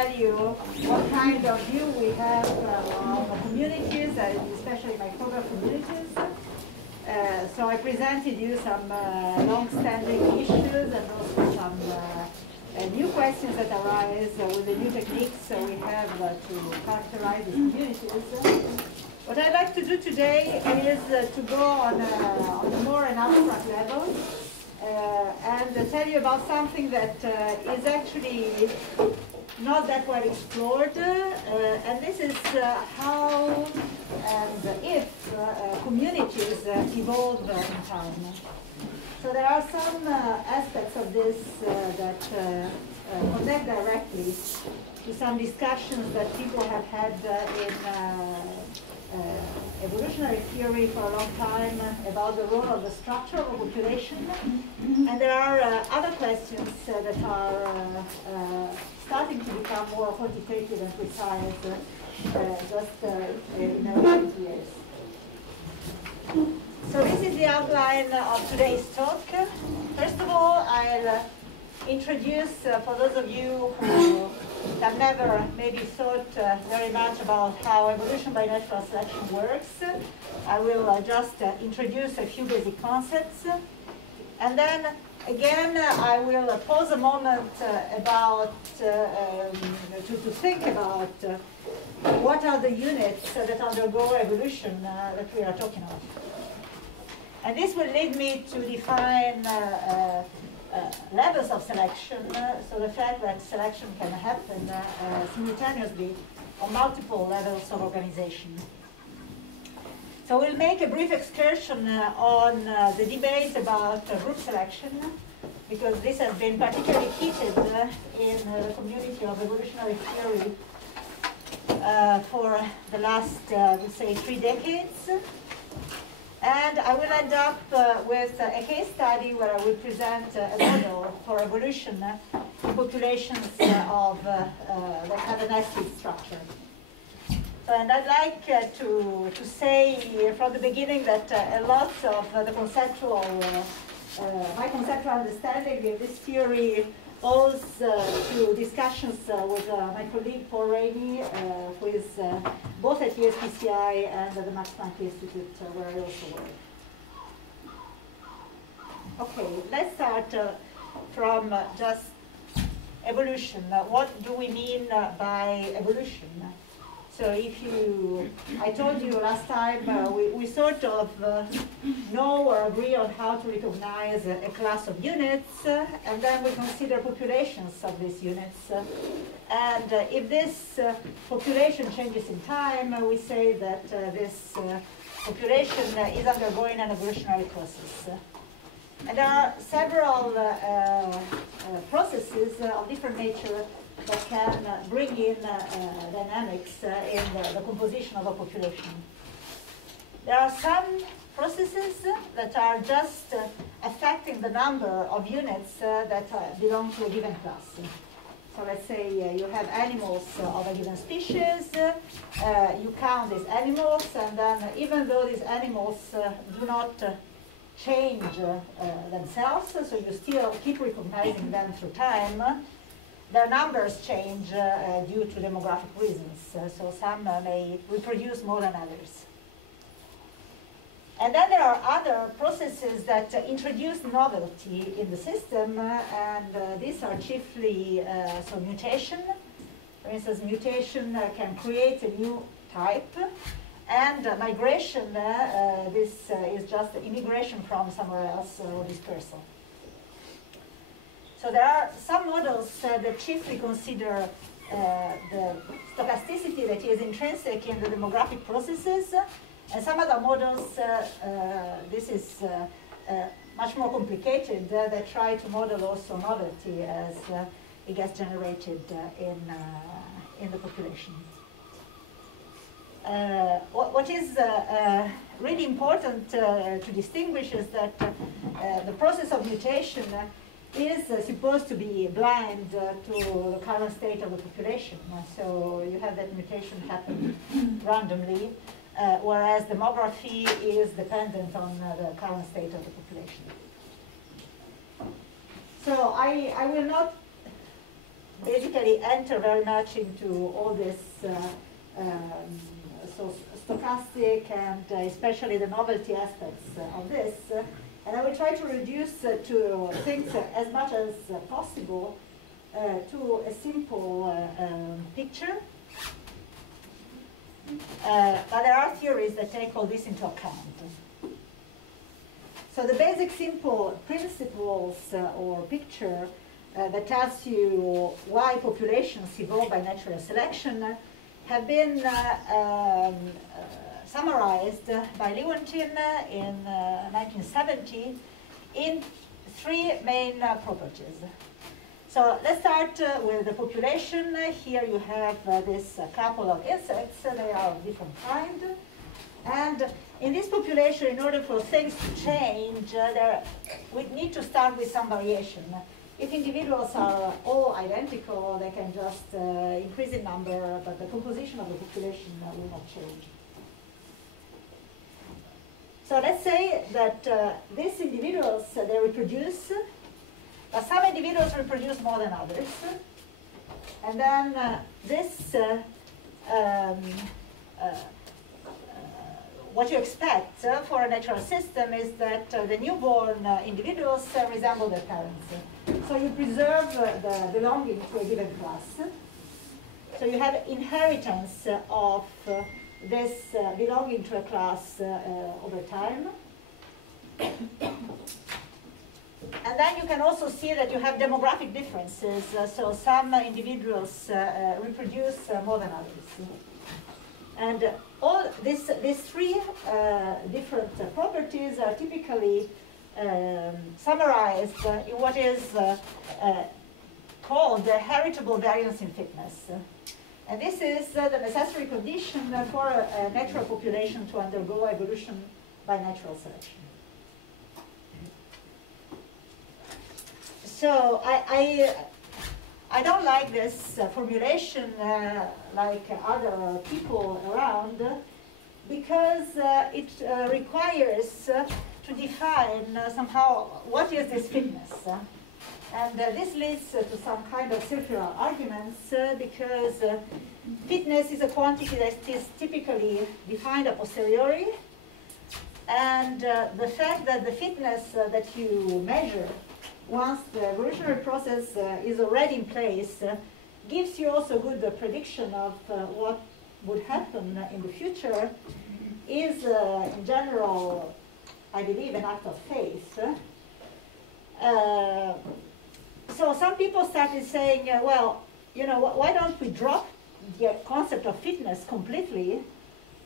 tell you what kind of view we have on communities, especially microbial communities. So I presented you some long-standing issues and also some new questions that arise with the new techniques we have to characterize these communities. What I'd like to do today is to go on a more an abstract level and tell you about something that is actually not that well explored, and this is how and if communities evolve in time. So there are some aspects of this that connect directly to some discussions that people have had in evolutionary theory for a long time about the role of the structure of a population. And there are other questions that are starting to become more quantitative and precise just in the recent years. So this is the outline of today's talk. First of all, I'll introduce, for those of you who have never maybe thought very much about how evolution by natural selection works, I will just introduce a few basic concepts. And then, again, I will pause a moment about to think about what are the units that undergo evolution that we are talking of. And this will lead me to define levels of selection, so the fact that selection can happen simultaneously on multiple levels of organization. So we'll make a brief excursion on the debate about group selection, because this has been particularly heated in the community of evolutionary theory for the last, let's say, 3 decades. And I will end up with a case study where I will present a model for evolution in populations of, that have a nested structure. So, and I'd like to say from the beginning that a lot of the conceptual, my conceptual understanding of this theory owes to discussions with my colleague Paul Rainey, who is both at the SPCI and at the Max Planck Institute, where I also work. Okay, let's start from just evolution. What do we mean by evolution? So if you, I told you last time, we sort of know or agree on how to recognize a class of units, and then we consider populations of these units. And if this population changes in time, we say that this population is undergoing an evolutionary process. And there are several processes of different nature that can bring in dynamics in the composition of a population. There are some processes that are just affecting the number of units that belong to a given class. So let's say you have animals of a given species, you count these animals, and then even though these animals do not change themselves, so you still keep recognizing them through time, their numbers change due to demographic reasons. So some may reproduce more than others. And then there are other processes that introduce novelty in the system, and these are chiefly so mutation. For instance, mutation can create a new type, and migration, this is just immigration from somewhere else or dispersal. So there are some models that chiefly consider the stochasticity that is intrinsic in the demographic processes, and some other models, this is much more complicated, that try to model also novelty as it gets generated in the population. What is really important to distinguish is that the process of mutation is supposed to be blind to the current state of the population. So you have that mutation happen randomly, whereas demography is dependent on the current state of the population. So I will not basically enter very much into all this so stochastic and especially the novelty aspects of this. And I will try to reduce to things as much as possible to a simple picture. But there are theories that take all this into account. So the basic simple principles or picture that tells you why populations evolve by natural selection have been summarized by Lewontin in 1970 in three main properties. So let's start with the population. Here you have this couple of insects. They are of different kind. And in this population, in order for things to change, we need to start with some variation. If individuals are all identical, they can just increase in number, but the composition of the population will not change. So let's say that these individuals, they reproduce. Some individuals reproduce more than others. And then what you expect for a natural system is that the newborn individuals resemble their parents. So you preserve the belonging to a given class. So you have inheritance of this belonging to a class over time. And then you can also see that you have demographic differences. So some individuals reproduce more than others. And all these three different properties are typically summarized in what is called the heritable variance in fitness. And this is the necessary condition for a natural population to undergo evolution by natural selection. So I don't like this formulation like other people around because it requires to define somehow what is this fitness. And this leads to some kind of circular arguments because fitness is a quantity that is typically defined a posteriori. And the fact that the fitness that you measure once the evolutionary process is already in place, gives you also good prediction of what would happen in the future, is in general, I believe, an act of faith. So some people started saying, well, you know, why don't we drop the concept of fitness completely,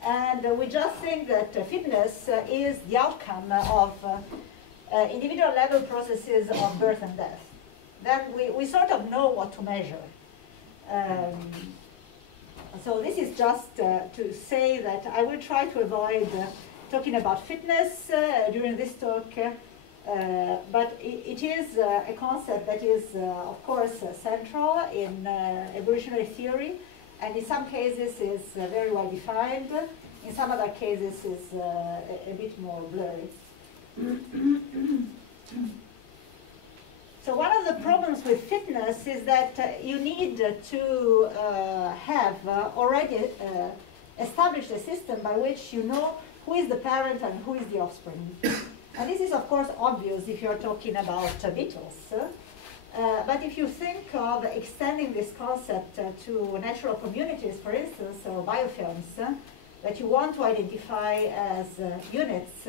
and we just think that fitness is the outcome of individual level processes of birth and death. Then we sort of know what to measure. So this is just to say that I will try to avoid talking about fitness during this talk, but it is a concept that is, of course, central in evolutionary theory, and in some cases is very well defined. In some other cases is a bit more blurry. So one of the problems with fitness is that you need to have already established a system by which you know who is the parent and who is the offspring. And this is of course obvious if you're talking about beetles. But if you think of extending this concept to natural communities, for instance, or biofilms, that you want to identify as units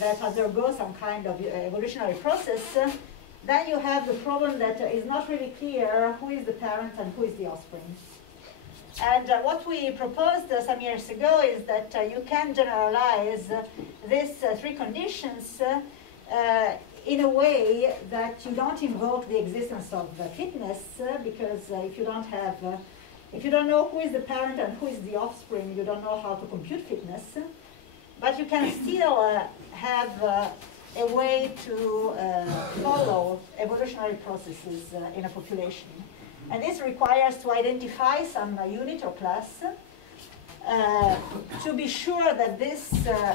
that undergo some kind of evolutionary process, then you have the problem that it's not really clear who is the parent and who is the offspring. And what we proposed some years ago is that you can generalize these three conditions in a way that you don't invoke the existence of fitness, because if you don't know who is the parent and who is the offspring, you don't know how to compute fitness. But you can still have a way to follow evolutionary processes in a population. And this requires to identify some unit or class to be sure that these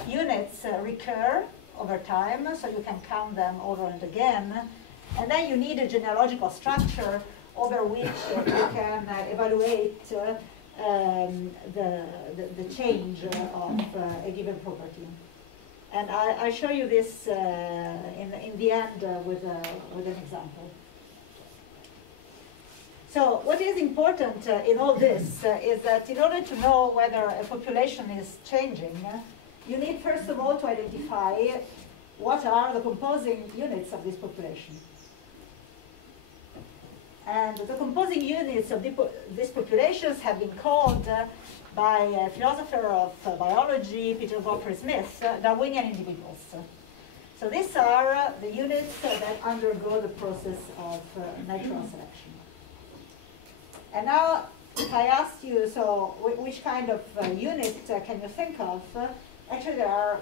units recur over time, so you can count them over and again. And then you need a genealogical structure over which you can evaluate the change of a given property. And I'll show you this in the end with an example. So what is important in all this is that in order to know whether a population is changing, you need first of all to identify what are the composing units of this population. And the composing units of these populations have been called by a philosopher of biology, Peter Walker-Smith, Darwinian individuals. So these are the units that undergo the process of natural selection. And now, if I asked you, so which kind of unit can you think of? Actually, there are,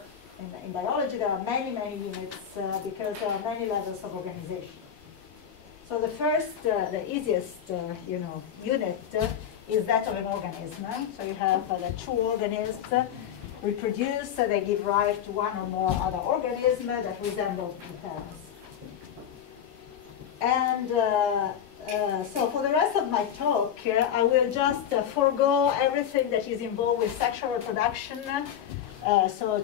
in biology, there are many, many units because there are many levels of organization. So the first, the easiest, unit is that of an organism. So you have the two organisms reproduce, they give rise to one or more other organisms that resemble the parents. And so for the rest of my talk, I will just forego everything that is involved with sexual reproduction. So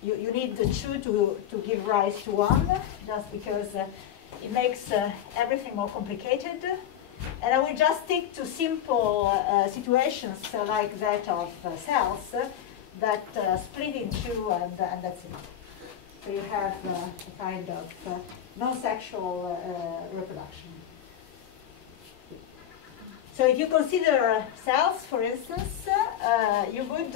you need the two to give rise to one, just because it makes everything more complicated. And I will just stick to simple situations like that of cells that split in two, and that's it. So you have a kind of non-sexual reproduction. So if you consider cells, for instance, you would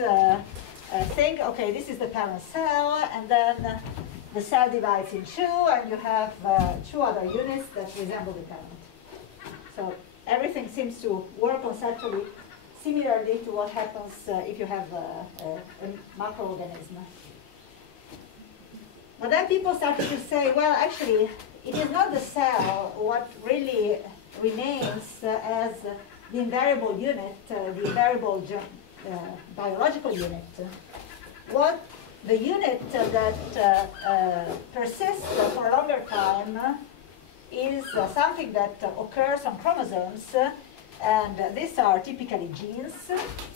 think, okay, this is the parent cell, and then the cell divides in two, and you have two other units that resemble the parent. So everything seems to work conceptually similarly to what happens if you have a macroorganism. But then people started to say, well, actually, it is not the cell what really remains as the invariable unit, the invariable biological unit. What the unit that persists for a longer time is something that occurs on chromosomes, and these are typically genes.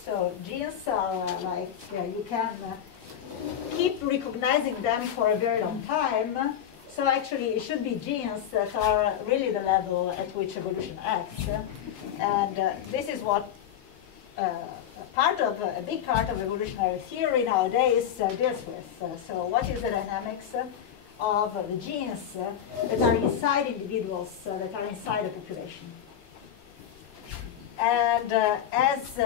So genes are like, you can keep recognizing them for a very long time. So actually it should be genes that are really the level at which evolution acts. And this is what a big part of evolutionary theory nowadays deals with. So what is the dynamics of the genes that are inside individuals, that are inside a population? And as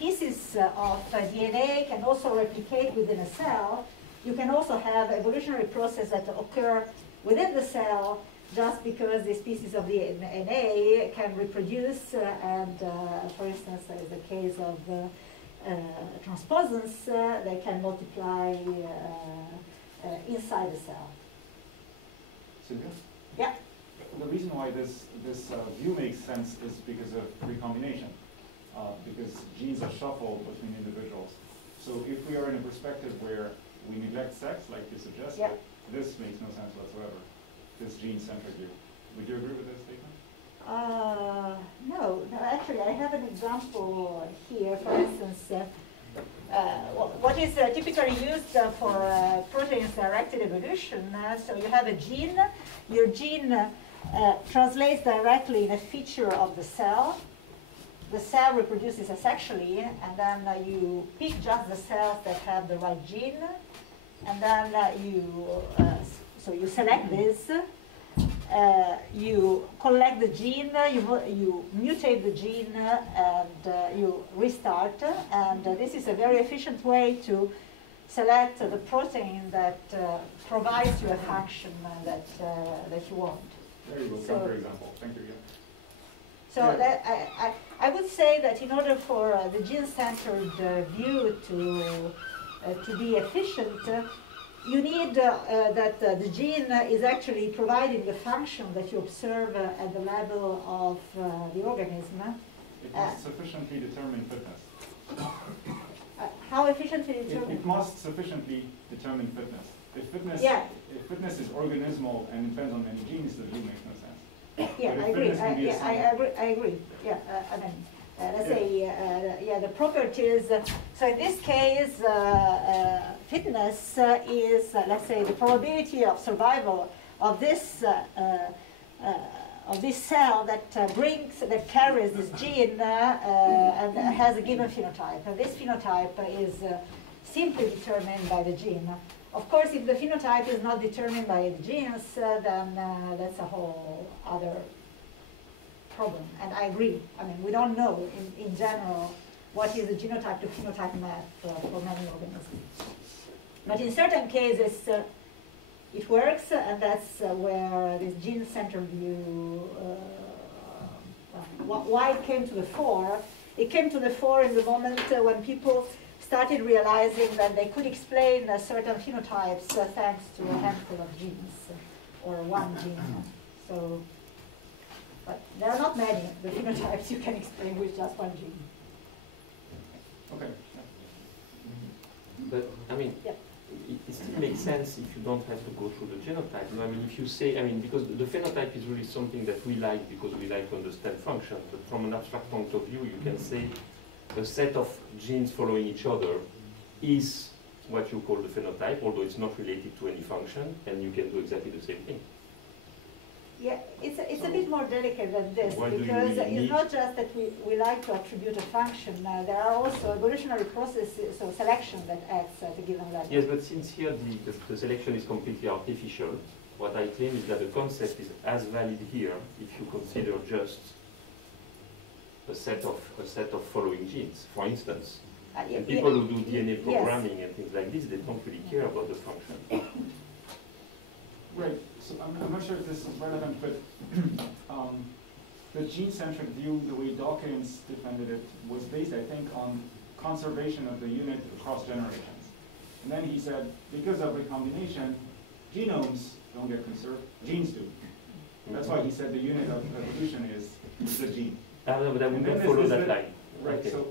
pieces of DNA can also replicate within a cell, you can also have evolutionary processes that occur within the cell just because these pieces of DNA can reproduce, and for instance, in the case of transposons, they can multiply inside the cell. Silvia? Yeah. The reason why this view makes sense is because of recombination, because genes are shuffled between individuals. So if we are in a perspective where we neglect sex, like you suggested, yeah, this makes no sense whatsoever, this gene-centric view. Would you agree with this statement? No, actually I have an example here. For instance, what is typically used for proteins-directed evolution. So you have a gene, your gene translates directly in a feature of the cell. The cell reproduces asexually, and then you pick just the cells that have the right gene, and then so you select this, you collect the gene, you mutate the gene, and you restart. And this is a very efficient way to select the protein that provides you a function that you want. There you go, So, for example. Thank you. Yeah. So yeah. that I would say that in order for the gene-centered view to be efficient, you need that the gene is actually providing the function that you observe at the level of the organism. It must sufficiently determine fitness. How efficiently determine? It must sufficiently determine fitness. If fitness, yeah. if fitness is organismal and depends on many genes, the view makes no sense. Yeah, But I if agree. fitness can be Yeah, assigned- I agree. Yeah, I mean, let's say, yeah, the properties. So in this case, fitness is, let's say, the probability of survival of this cell that that carries this gene and has a given phenotype. And this phenotype is simply determined by the gene. Of course, if the phenotype is not determined by the genes, then that's a whole other problem. And I agree. I mean, we don't know in general what is the genotype to phenotype map for many organisms. But in certain cases, it works, and that's where this gene-centered view, why it came to the fore. It came to the fore in the moment when people started realizing that they could explain certain phenotypes thanks to a handful of genes, or one gene. So, but there are not many, the phenotypes you can explain with just one gene. Okay. But, I mean, Yeah. it still makes sense if you don't have to go through the genotype. No, I mean, if you say, I mean, because the phenotype is really something that we like because we like to understand function, but from an abstract point of view, you can say a set of genes following each other is what you call the phenotype, although it's not related to any function, and you can do exactly the same thing. Yeah, it's a bit more delicate than this, Why do you because really it's need- not just that we like to attribute a function. There are also evolutionary processes, so selection that acts at a given level. Yes, but since here the selection is completely artificial, what I claim is that the concept is as valid here if you consider just a set of following genes, for instance. And people who do DNA programming and things like this, they don't really care about the function. Right, so I'm not sure if this is relevant, but the gene-centric view, the way Dawkins defended it, was based, I think, on conservation of the unit across generations. And then he said, because of recombination, genomes don't get conserved, genes do. That's why he said the unit of evolution is the gene. No, but I would And then not follow there's that line. Right, Okay. so,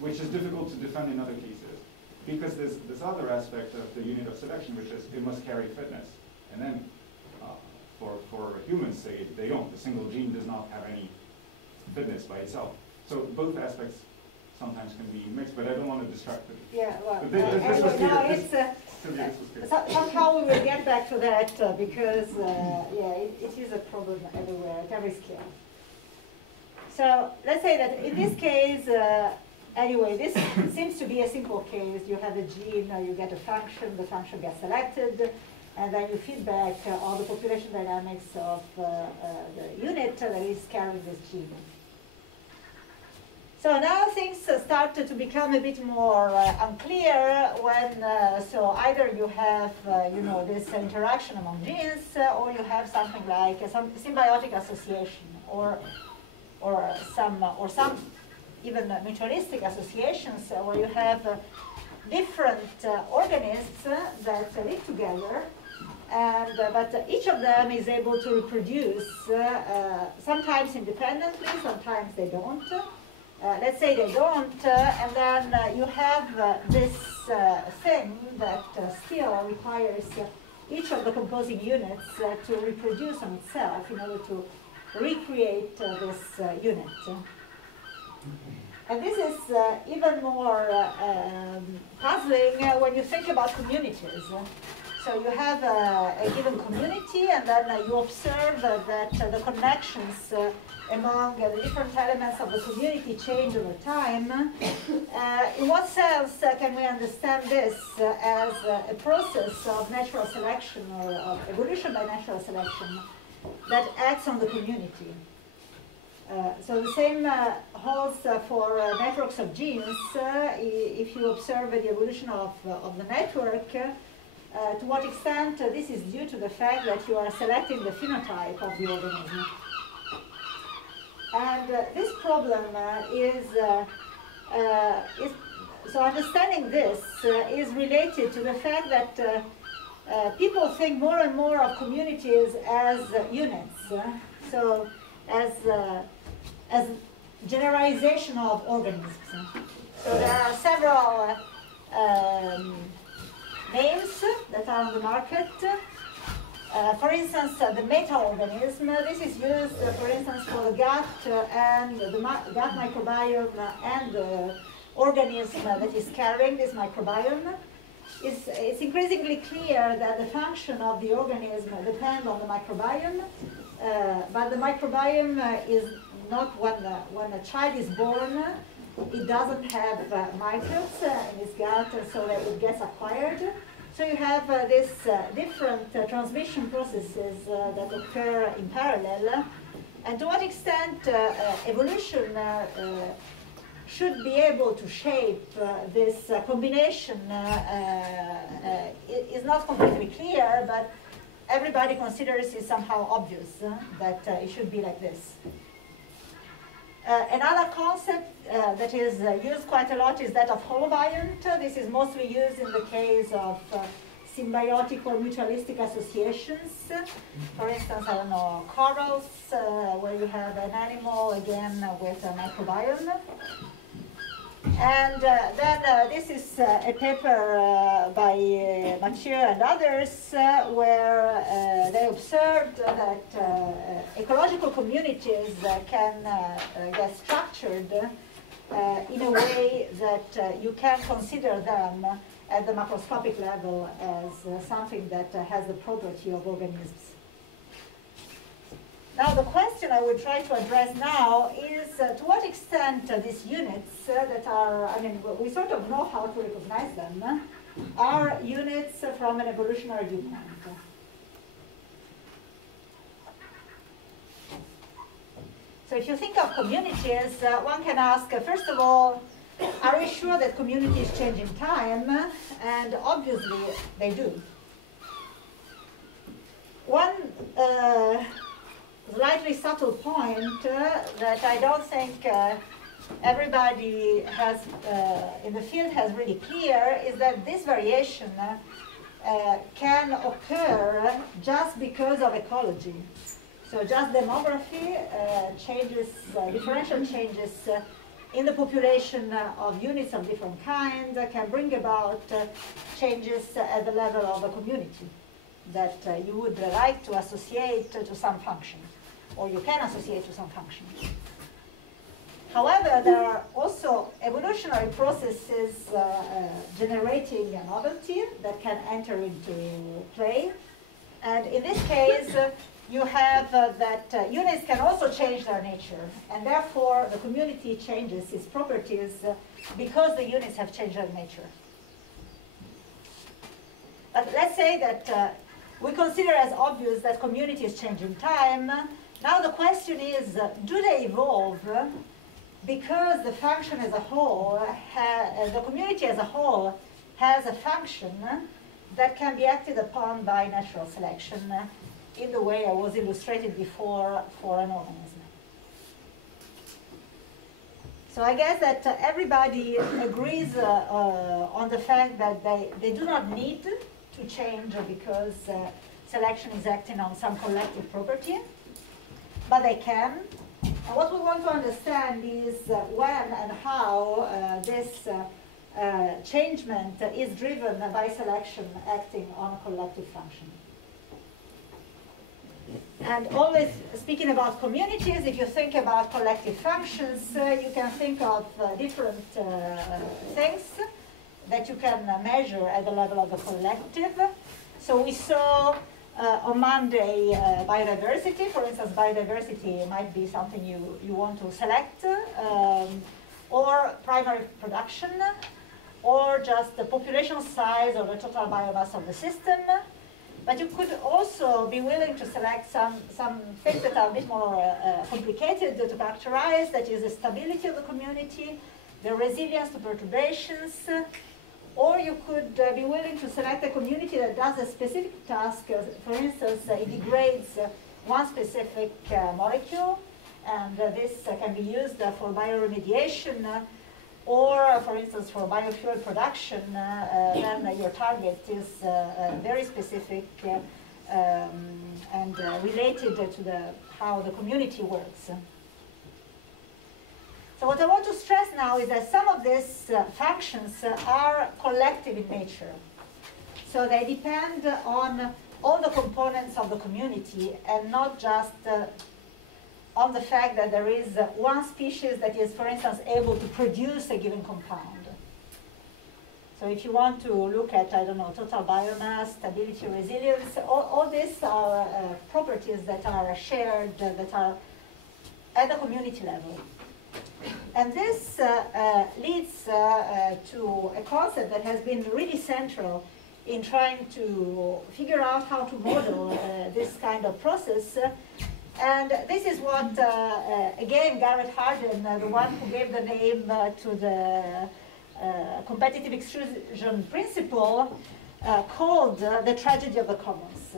which is difficult to defend in other cases. Because there's this other aspect of the unit of selection, which is it must carry fitness. And then, for humans, say, they don't. The single gene does not have any fitness by itself. So both aspects sometimes can be mixed, but I don't want to distract it. Yeah, well, But this was anyway, now clear. it's, Sylvia, this was clear. somehow we will get back to that because, yeah, it is a problem everywhere, at every scale. So let's say that in this case, anyway, this seems to be a simple case. You have a gene, you get a function, the function gets selected, and then you feed back all the population dynamics of the unit that is carrying this gene. So now things start to become a bit more unclear when, so either you have, you know, this interaction among genes, or you have something like some symbiotic association, or some even mutualistic associations where you have different organisms that live together, and but each of them is able to reproduce, sometimes independently, sometimes they don't. Let's say they don't, and then you have this thing that still requires each of the composing units to reproduce on itself in order to recreate this unit. And this is even more puzzling when you think about communities. So you have a given community, and then you observe that the connections among the different elements of the community change over time. In what sense can we understand this as a process of natural selection, or of evolution by natural selection, that acts on the community? So the same holds for networks of genes. If you observe the evolution of the network, to what extent this is due to the fact that you are selecting the phenotype of the organism. And this problem is so understanding this is related to the fact that people think more and more of communities as units. So as generalization of organisms. So there are several names that are on the market, For instance, the meta-organism, this is used, for instance, for the gut and the gut microbiome and the organism that is carrying this microbiome. It's increasingly clear that the function of the organism depends on the microbiome, but the microbiome is not when a child is born, it doesn't have microbes in his gut, so that it gets acquired. So you have these different transmission processes that occur in parallel. And to what extent evolution should be able to shape this combination is not completely clear, but everybody considers it somehow obvious that it should be like this. Another concept that is used quite a lot is that of holobiont. This is mostly used in the case of symbiotic or mutualistic associations. For instance, I don't know, corals, where you have an animal, again, with a microbiome. And then this is a paper by Mathieu and others where they observed that ecological communities can get structured in a way that you can consider them at the macroscopic level as something that has the property of organisms. Now, the question I would try to address now is to what extent these units that are, I mean, we sort of know how to recognize them, are units from an evolutionary viewpoint. So if you think of communities, one can ask, first of all, are we sure that communities change in time? And obviously, they do. One slightly subtle point that I don't think everybody has in the field has really clear is that this variation can occur just because of ecology. So just demography changes, differential changes in the population of units of different kind can bring about changes at the level of a community that you would like to associate to some function, or you can associate to some function. However, there are also evolutionary processes generating a novelty that can enter into play. And in this case, you have that units can also change their nature, and therefore the community changes its properties because the units have changed their nature. But let's say that we consider as obvious that communities change in time. Now the question is, do they evolve because the function as a whole, the community as a whole has a function that can be acted upon by natural selection in the way I was illustrated before for an organism. So I guess that everybody agrees on the fact that they do not need to change because selection is acting on some collective property, but they can. And what we want to understand is when and how this changement is driven by selection acting on a collective function. And always speaking about communities, if you think about collective functions, you can think of different things that you can measure at the level of the collective. So we saw on Monday biodiversity. For instance, biodiversity might be something you want to select, or primary production, or just the population size or the total biomass of the system. But you could also be willing to select some things that are a bit more complicated to characterize, that is the stability of the community, the resilience to perturbations, or you could be willing to select a community that does a specific task. For instance, it degrades one specific molecule, and this can be used for bioremediation, or, for instance, for biofuel production, then your target is very specific and related to how the community works. So what I want to stress now is that some of these functions are collective in nature. So they depend on all the components of the community and not just on the fact that there is one species that is, for instance, able to produce a given compound. So if you want to look at, I don't know, total biomass, stability, resilience, all these are properties that are shared, that are at the community level. And this leads to a concept that has been really central in trying to figure out how to model this kind of process. And this is what, again, Garrett Hardin, the one who gave the name to the competitive extrusion principle, called the tragedy of the commons.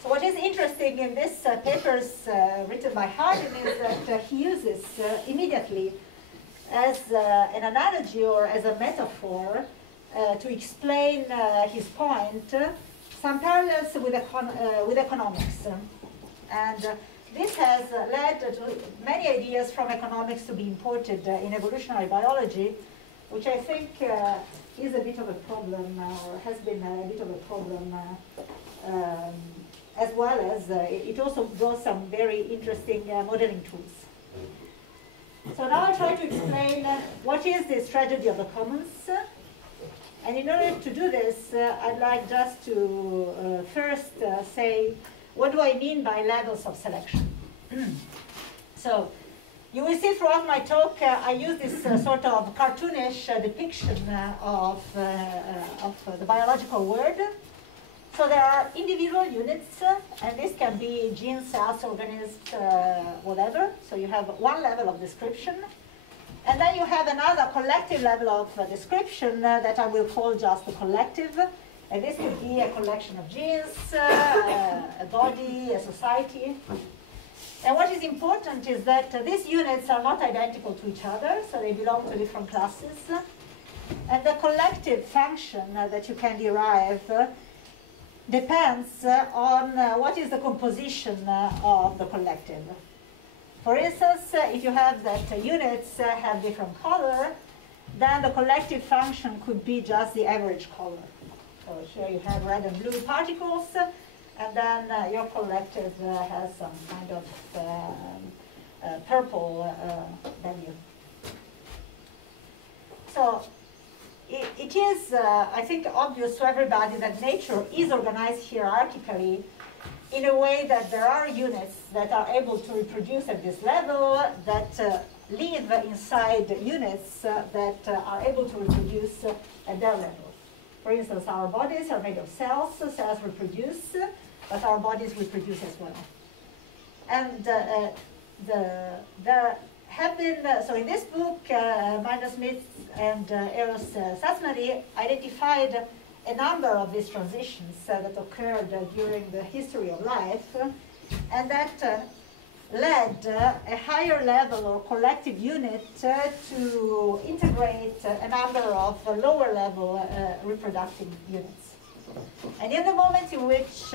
So what is interesting in this papers written by Hardin is that he uses immediately as an analogy or as a metaphor to explain his point some parallels with economics. And this has led to many ideas from economics to be imported in evolutionary biology, which I think is a bit of a problem, or has been a bit of a problem, as well as it also brought some very interesting modeling tools. So now I'll try to explain what is this tragedy of the commons. And in order to do this, I'd like just to first say, what do I mean by levels of selection? So you will see throughout my talk, I use this sort of cartoonish depiction of the biological world. So there are individual units, and this can be genes, cells, organisms, whatever. So you have one level of description. And then you have another collective level of description that I will call just the collective. And this could be a collection of genes, a body, a society. And what is important is that these units are not identical to each other, so they belong to different classes. And the collective function that you can derive depends on what is the composition of the collective. For instance, if you have that units have different color, then the collective function could be just the average color. So here you have red and blue particles, and then your collective has some kind of purple value. So it is, I think, obvious to everybody that nature is organized hierarchically in a way that there are units that are able to reproduce at this level, that live inside units that are able to reproduce at their level. For instance, our bodies are made of cells, so cells reproduce, but our bodies reproduce as well. And there have been, so in this book, Minor Smith and Eros Satsmari identified a number of these transitions that occurred during the history of life, and that led a higher level or collective unit to integrate a number of lower level reproductive units. And in the moment in which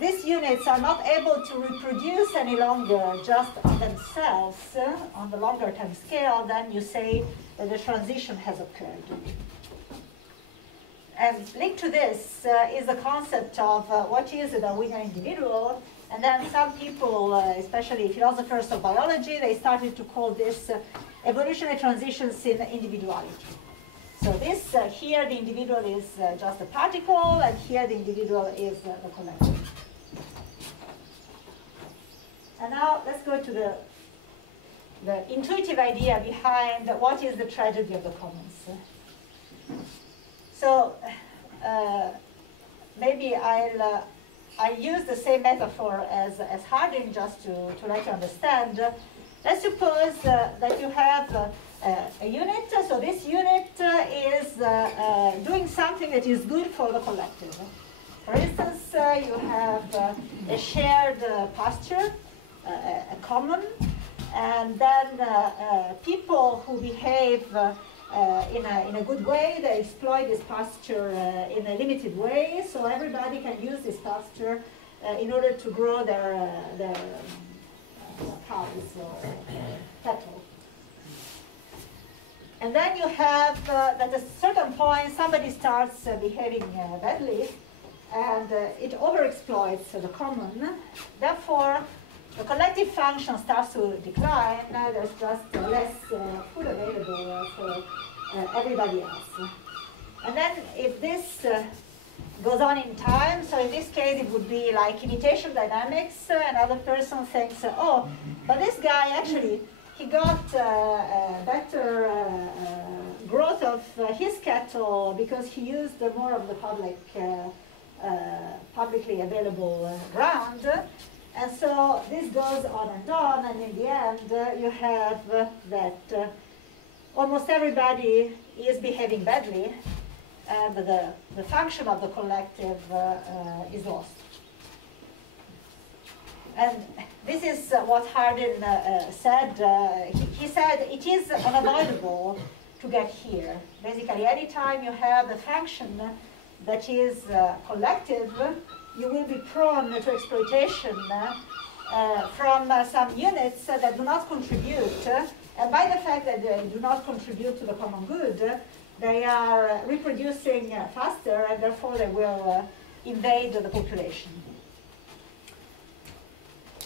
these units are not able to reproduce any longer just on themselves, on the longer time scale, then you say that the transition has occurred. And linked to this is the concept of what is a Darwinian individual. And then some people, especially philosophers of biology, they started to call this evolutionary transitions in individuality. So this, here the individual is just a particle, and here the individual is the collective. And now let's go to the intuitive idea behind what is the tragedy of the commons. So maybe I'll use the same metaphor as Hardin just to let you understand. Let's suppose that you have a unit. So this unit is doing something that is good for the collective. For instance, you have a shared pasture, a common, and then people who behave in a good way, they exploit this pasture in a limited way, so everybody can use this pasture in order to grow their cows or cattle. And then you have, at a certain point, somebody starts behaving badly, and it overexploits the common. Therefore, the collective function starts to decline. There's just less food available for everybody else. And then if this goes on in time, so in this case it would be like imitation dynamics. Another person thinks, oh, but this guy actually, he got better growth of his cattle because he used more of the publicly available ground. And so this goes on, and in the end you have that almost everybody is behaving badly, and the function of the collective is lost. And this is what Hardin said. He said it is unavoidable to get here. Basically, anytime you have a function that is collective, you will be prone to exploitation from some units that do not contribute. And by the fact that they do not contribute to the common good, they are reproducing faster, and therefore they will invade the population.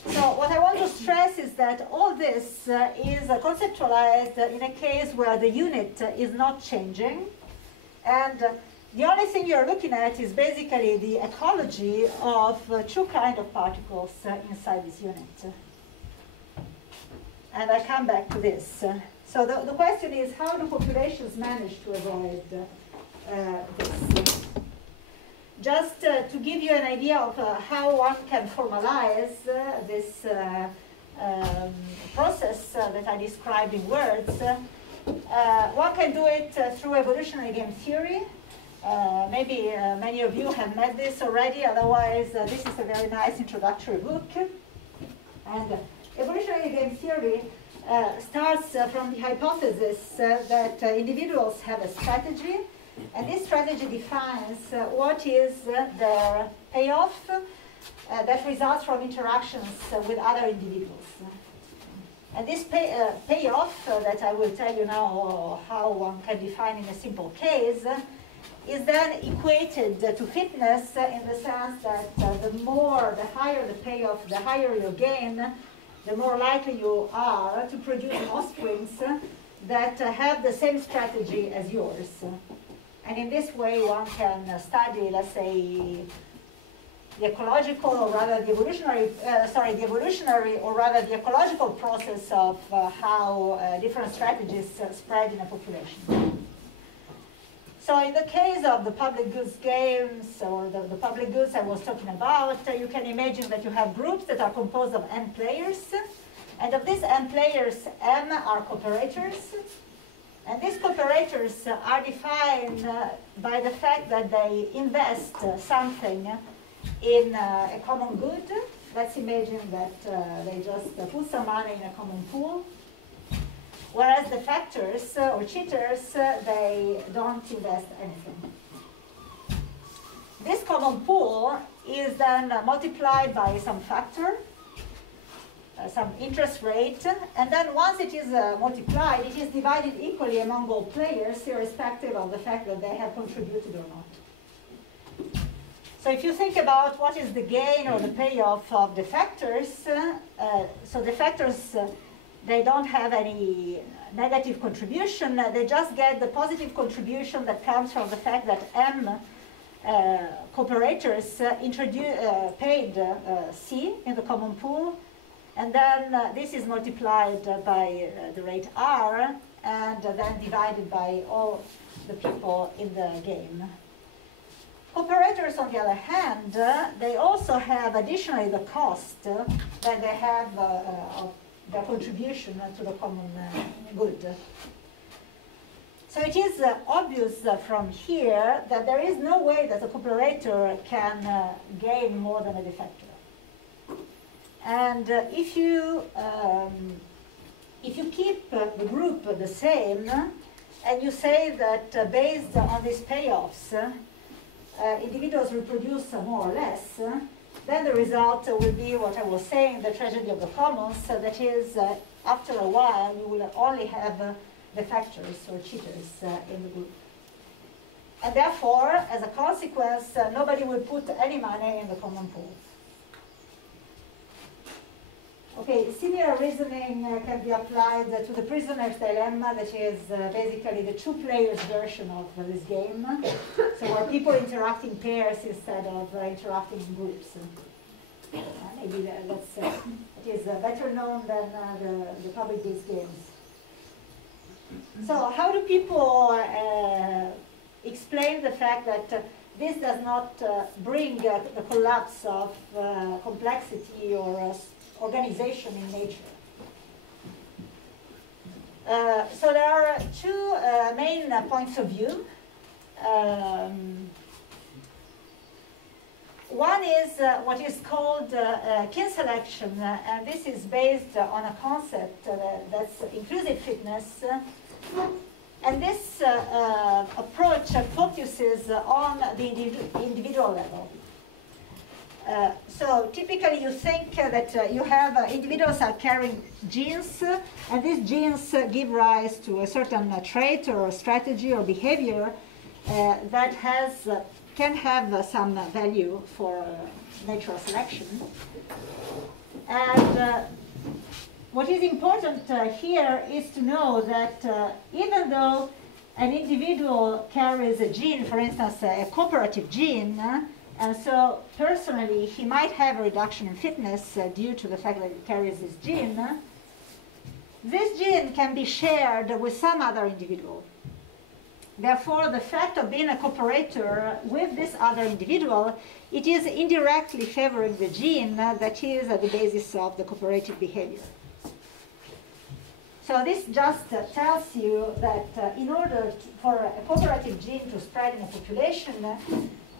So what I want to stress is that all this is conceptualized in a case where the unit is not changing, and the only thing you're looking at is basically the ecology of two kinds of particles inside this unit. And I come back to this. So the question is, how do populations manage to avoid this? Just to give you an idea of how one can formalize this process that I described in words, one can do it through evolutionary game theory. Maybe many of you have met this already, otherwise this is a very nice introductory book. And evolutionary game theory starts from the hypothesis that individuals have a strategy, and this strategy defines what is their payoff that results from interactions with other individuals. And this payoff that I will tell you now how one can define in a simple case is then equated to fitness in the sense that the higher the payoff, the higher your gain, the more likely you are to produce offsprings that have the same strategy as yours. And in this way, one can study, let's say, the ecological, or rather the evolutionary, or rather the ecological process of how different strategies spread in a population. So in the case of the public goods games, or the public goods I was talking about, you can imagine that you have groups that are composed of n players, and of these n players, m are cooperators. And these cooperators are defined by the fact that they invest something in a common good. Let's imagine that they just put some money in a common pool. Whereas the factors or cheaters, they don't invest anything. This common pool is then multiplied by some factor, some interest rate, and then once it is multiplied, it is divided equally among all players, irrespective of the fact that they have contributed or not. So if you think about what is the gain or the payoff of the factors, so the factors, they don't have any negative contribution, they just get the positive contribution that comes from the fact that m cooperators paid C in the common pool, and then this is multiplied by the rate R, and then divided by all the people in the game. Cooperators, on the other hand, they also have additionally the cost that they have of their contribution to the common good. So it is obvious from here that there is no way that a cooperator can gain more than a defector. And if you keep the group the same, and you say that based on these payoffs, individuals reproduce more or less, then the result will be what I was saying, the tragedy of the commons, that is, after a while, you will only have defectors or cheaters in the group. And therefore, as a consequence, nobody will put any money in the common pool. Okay, similar reasoning can be applied to the prisoner's dilemma, that is basically the two players version of this game. So where people interact in pairs instead of interacting in groups. Maybe that's it is better known than the public-based games. So how do people explain the fact that this does not bring the collapse of complexity or organization in nature? So there are two main points of view. One is what is called kin selection, and this is based on a concept that's inclusive fitness. And this approach focuses on the individual level. So typically you think that you have individuals are carrying genes, and these genes give rise to a certain trait or strategy or behavior that can have some value for natural selection. And what is important here is to know that even though an individual carries a gene, for instance, a cooperative gene, and so personally he might have a reduction in fitness due to the fact that he carries this gene can be shared with some other individual. Therefore, the fact of being a cooperator with this other individual, it is indirectly favoring the gene that is at the basis of the cooperative behavior. So this just tells you that in order for a cooperative gene to spread in a population,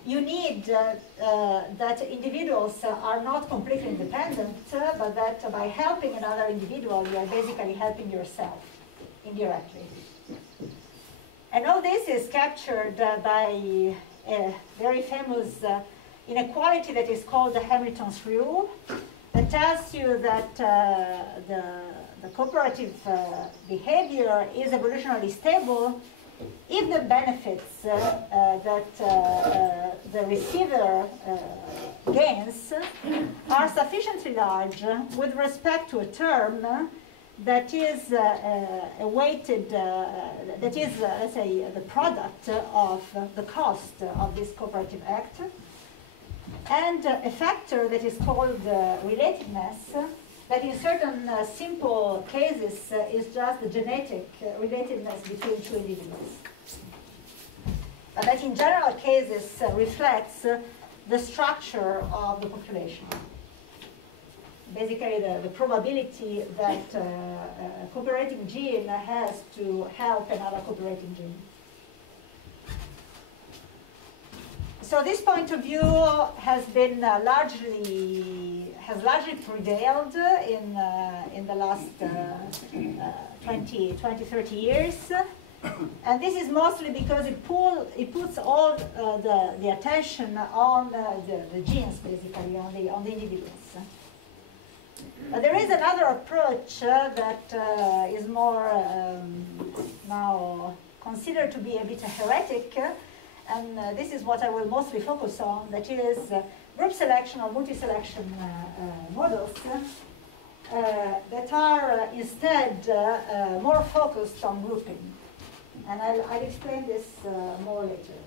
you need that individuals are not completely independent, but that by helping another individual, you are basically helping yourself indirectly. And all this is captured by a very famous inequality that is called the Hamilton's rule, that tells you that the cooperative behavior is evolutionarily stable if the benefits that the receiver gains are sufficiently large with respect to a term that is a weighted, that is, let's say, the product of the cost of this cooperative act, and a factor that is called relatedness, that in certain simple cases is just the genetic relatedness between two individuals. But that in general cases reflects the structure of the population. Basically the probability that a cooperating gene has to help another cooperating gene. So this point of view has been largely prevailed in the last 20, 30 years. And this is mostly because it puts all the attention on the genes, basically, on the individuals. There is another approach that is more now considered to be a bit heretic, and this is what I will mostly focus on, that is group selection or multi-selection models that are instead more focused on grouping. And I'll explain this more later.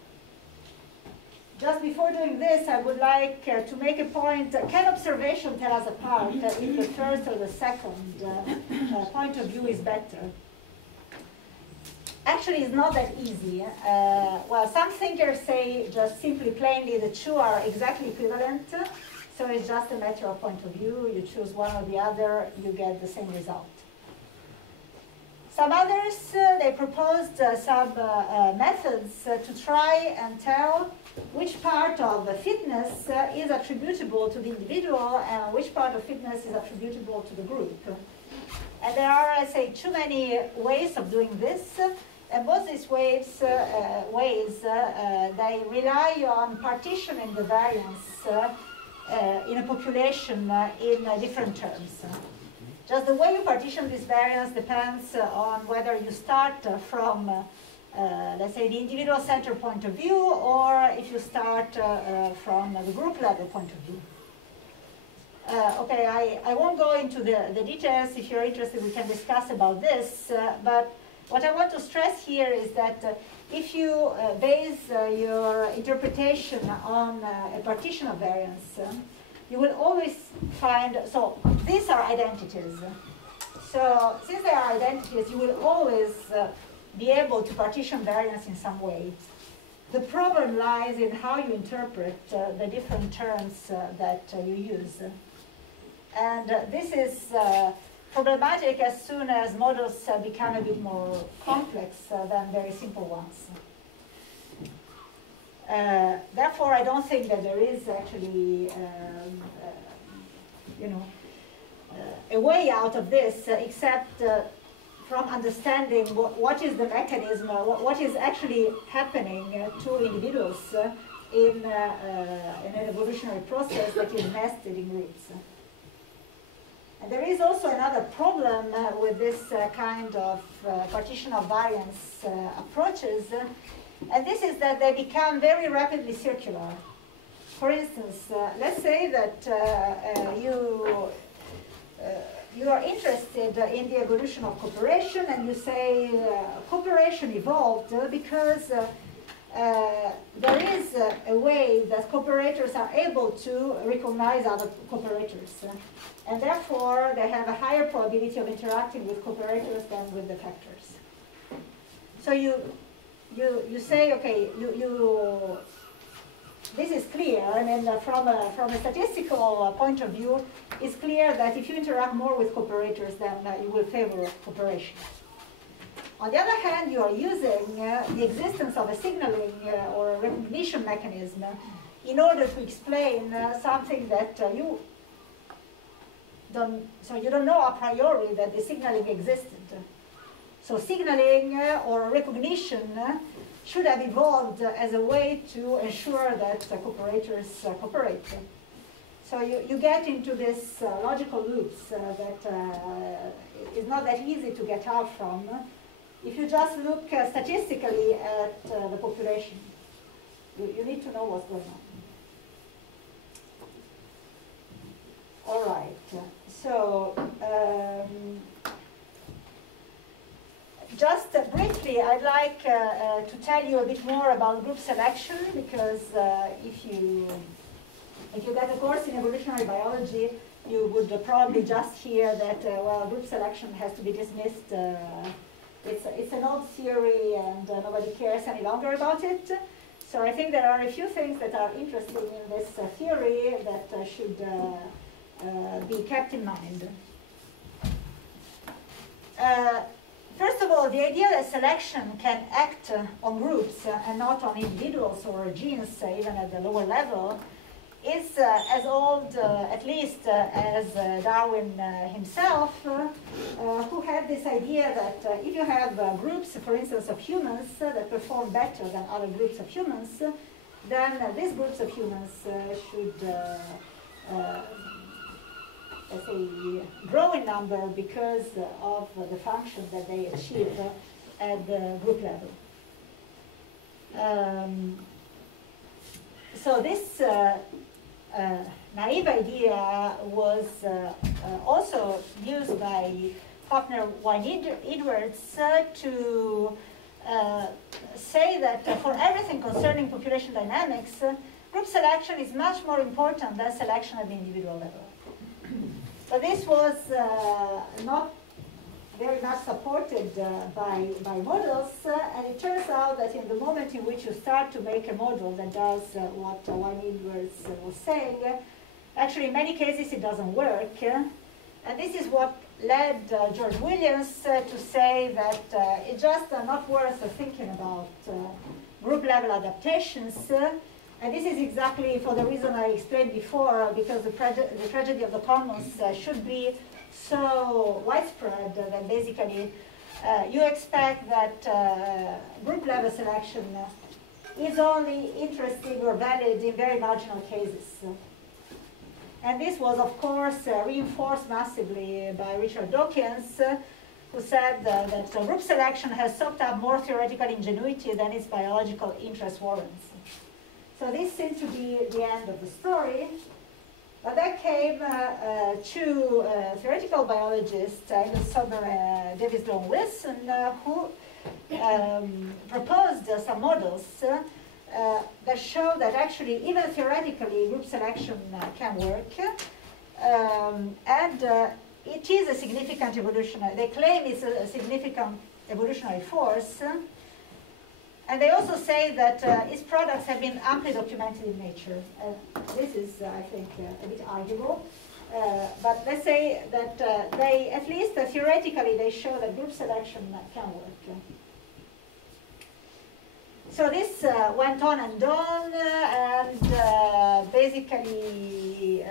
Just before doing this, I would like to make a point. Can observation tell us apart if the first or the second point of view is better? Actually, it's not that easy. Well, some thinkers say just simply plainly the two are exactly equivalent. So it's just a matter of point of view. You choose one or the other, you get the same result. Some others, they proposed some methods to try and tell which part of the fitness is attributable to the individual and which part of fitness is attributable to the group. And there are, I say, too many ways of doing this. And both these ways, they rely on partitioning the variance in a population in different terms. Just the way you partition this variance depends on whether you start from let's say, the individual center point of view, or if you start from the group level point of view. Okay, I won't go into the details. If you're interested, we can discuss about this. But what I want to stress here is that if you base your interpretation on a partition of variance, you will always find, so these are identities. So since they are identities, you will always be able to partition variance in some way. The problem lies in how you interpret the different terms that you use. And this is problematic as soon as models become a bit more complex than very simple ones. Therefore, I don't think that there is actually, a way out of this except from understanding what is the mechanism, what is actually happening to individuals in an evolutionary process that is nested in groups. And there is also another problem with this kind of partition of variance approaches, and this is that they become very rapidly circular. For instance, let's say that you are interested in the evolution of cooperation, and you say cooperation evolved because there is a way that cooperators are able to recognize other cooperators. And therefore, they have a higher probability of interacting with cooperators than with the factors. So you say, okay, this is clear. I mean, from a statistical point of view, it's clear that if you interact more with cooperators, then you will favor cooperation. On the other hand, you are using the existence of a signaling or a recognition mechanism in order to explain something that you don't know a priori that the signaling existed. So signaling or recognition should have evolved as a way to ensure that cooperators cooperate. So you get into this logical loops that is not that easy to get out from if you just look statistically at the population. You need to know what's going on. All right. So just briefly, I'd like to tell you a bit more about group selection, because if you get a course in evolutionary biology, you would probably just hear that, well, group selection has to be dismissed. It's an old theory and nobody cares any longer about it. So I think there are a few things that are interesting in this theory that should be kept in mind. First of all, the idea that selection can act on groups and not on individuals or genes, even at the lower level, is as old, at least, as Darwin himself, who had this idea that if you have groups, for instance, of humans that perform better than other groups of humans, then these groups of humans should, let's say, grow in number because of the function that they achieve at the group level. So this naive idea was also used by Hoppner Wine-Edwards to say that for everything concerning population dynamics, group selection is much more important than selection at the individual level. So this was not very much supported by models, and it turns out that in the moment in which you start to make a model that does what Wine-Edwards was saying, actually in many cases it doesn't work. And this is what led George Williams to say that it's just not worth thinking about group level adaptations. And this is exactly for the reason I explained before, because the tragedy of the commons should be so widespread that basically you expect that group level selection is only interesting or valid in very marginal cases. And this was, of course, reinforced massively by Richard Dawkins, who said that group selection has soaked up more theoretical ingenuity than its biological interest warrants. So this seemed to be the end of the story. But then came two theoretical biologists, Emil Sommer and David Sloan Wilson, who proposed some models that show that actually, even theoretically, group selection can work. It is a significant evolutionary, they claim it's a significant evolutionary force. And they also say that its products have been amply documented in nature. This is, I think, a bit arguable. But let's say that they, at least theoretically, they show that group selection can work. So this went on and on, and basically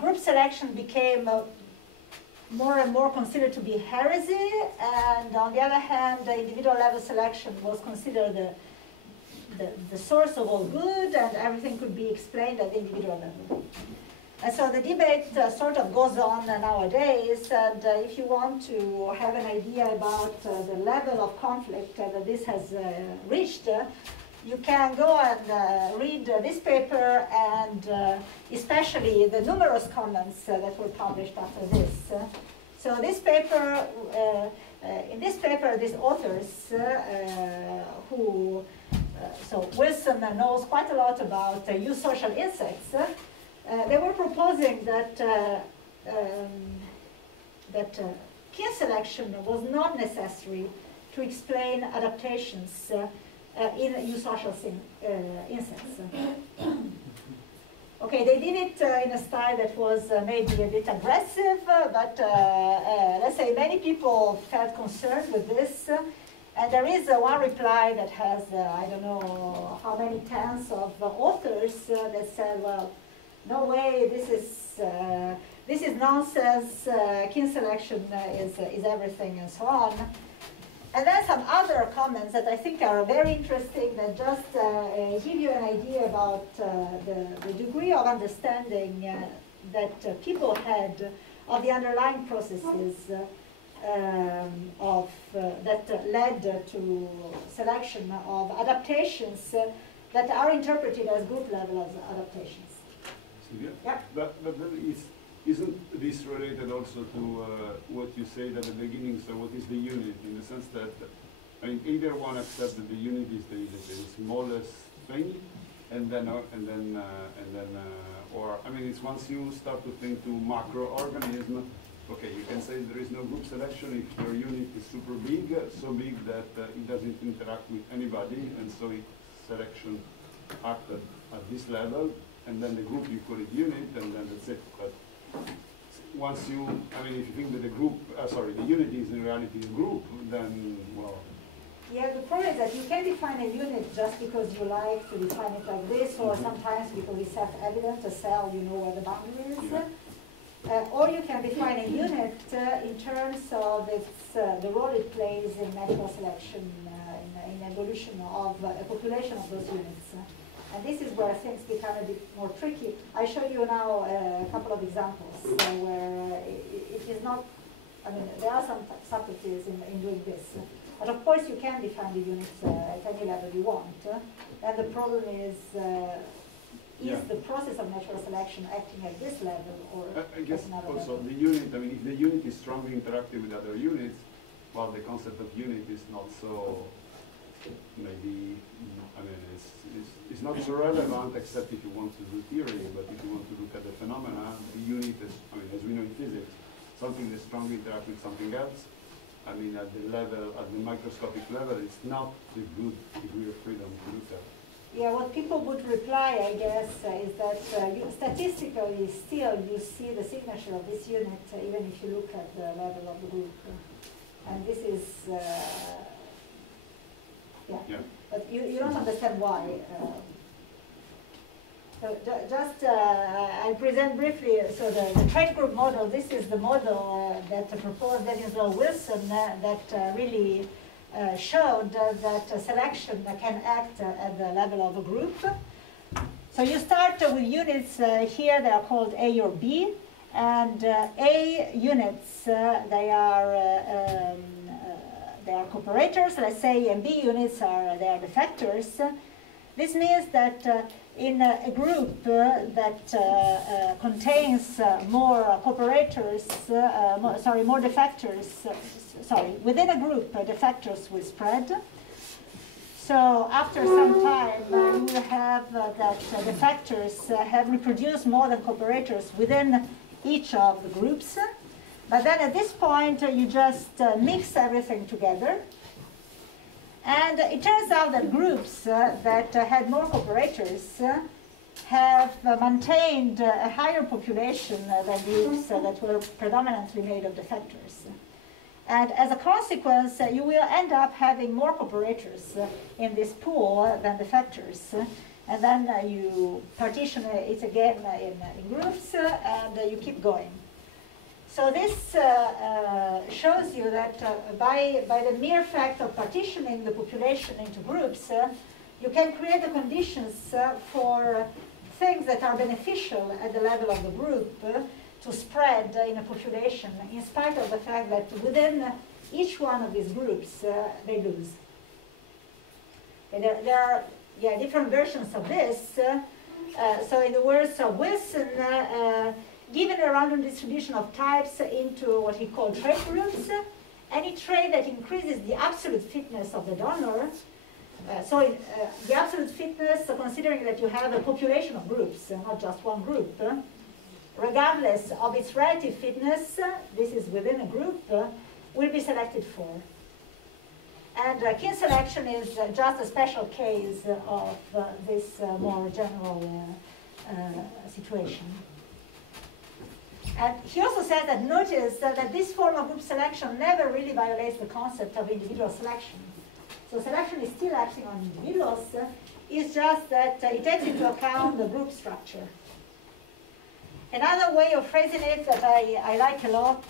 group selection became more and more considered to be heresy, and on the other hand, the individual level selection was considered the source of all good, and everything could be explained at the individual level. And so the debate sort of goes on nowadays, and if you want to have an idea about the level of conflict that this has reached, you can go and read this paper, and especially the numerous comments that were published after this. So this paper, in this paper, these authors so Wilson knows quite a lot about eusocial insects. They were proposing that kin selection was not necessary to explain adaptations in eusocial insects. Okay, they did it in a style that was maybe a bit aggressive, but let's say many people felt concerned with this. And there is one reply that has, I don't know how many tens of authors that said, well, no way, this is nonsense, kin selection is everything, and so on. And then some other comments that I think are very interesting that just give you an idea about the degree of understanding that people had of the underlying processes that led to selection of adaptations that are interpreted as group level adaptations. Silvia? Yeah. But then isn't this related also to what you said at the beginning? So what is the unit, in the sense that, I mean, either one accepts that the unit is the smallest thing, or I mean, it's once you start to think to macroorganism. Okay, you can say there is no group selection if your unit is super big, so big that it doesn't interact with anybody, and so it selection acted at this level, and then the group you call it unit, and then that's it. But once you, I mean, if you think that the group, the unit is in reality a group, then, well. Yeah, the problem is that you can define a unit just because you like to define it like this, or sometimes because it's self-evident, a cell, you know where the boundary is. Yeah. Or you can define a unit in terms of the role it plays in natural selection, in evolution of a population of those units. And this is where things become a bit more tricky. I show you now a couple of examples where it is not, I mean, there are some subtleties in doing this. But of course you can define the units at any level you want. And the problem is the process of natural selection acting at this level or I guess another also level? the unit, I mean, if the unit is strongly interactive with other units, well, the concept of unit is not so, maybe, I mean, it's not so relevant except if you want to do theory, but if you want to look at the phenomena, the unit is, I mean, as we know in physics, something that strongly interacts with something else, I mean, at the level, at the microscopic level, it's not a good degree of freedom to look at. Yeah, what people would reply, I guess, is that statistically still you see the signature of this unit even if you look at the level of the group. And this is, Yeah. But you don't understand why. So just, I'll present briefly, so the trait group model, this is the model that proposed Sloan Wilson that really showed that selection can act at the level of a group. So you start with units here, they are called A or B, And A units, they are cooperators. Let's say, and B units they are defectors. This means that in a group that contains more cooperators, more defectors, within a group, defectors will spread. So after some time, you will have that defectors have reproduced more than cooperators within each of the groups. But then at this point, you just mix everything together. And it turns out that groups that had more cooperators have maintained a higher population than groups that were predominantly made of defectors. And as a consequence, you will end up having more cooperators in this pool than defectors. And then you partition it again in groups, and you keep going. So this shows you that by the mere fact of partitioning the population into groups, you can create the conditions for things that are beneficial at the level of the group to spread in a population, in spite of the fact that within each one of these groups, they lose. And there are different versions of this. So in the words of Wilson, given a random distribution of types into what he called trait groups, any trait that increases the absolute fitness of the donor, the absolute fitness, considering that you have a population of groups, not just one group, regardless of its relative fitness, this is within a group, will be selected for. And kin selection is just a special case of this more general situation. And he also said that notice that this form of group selection never really violates the concept of individual selection. So selection is still acting on individuals, it's just that it takes into account the group structure. Another way of phrasing it that I like a lot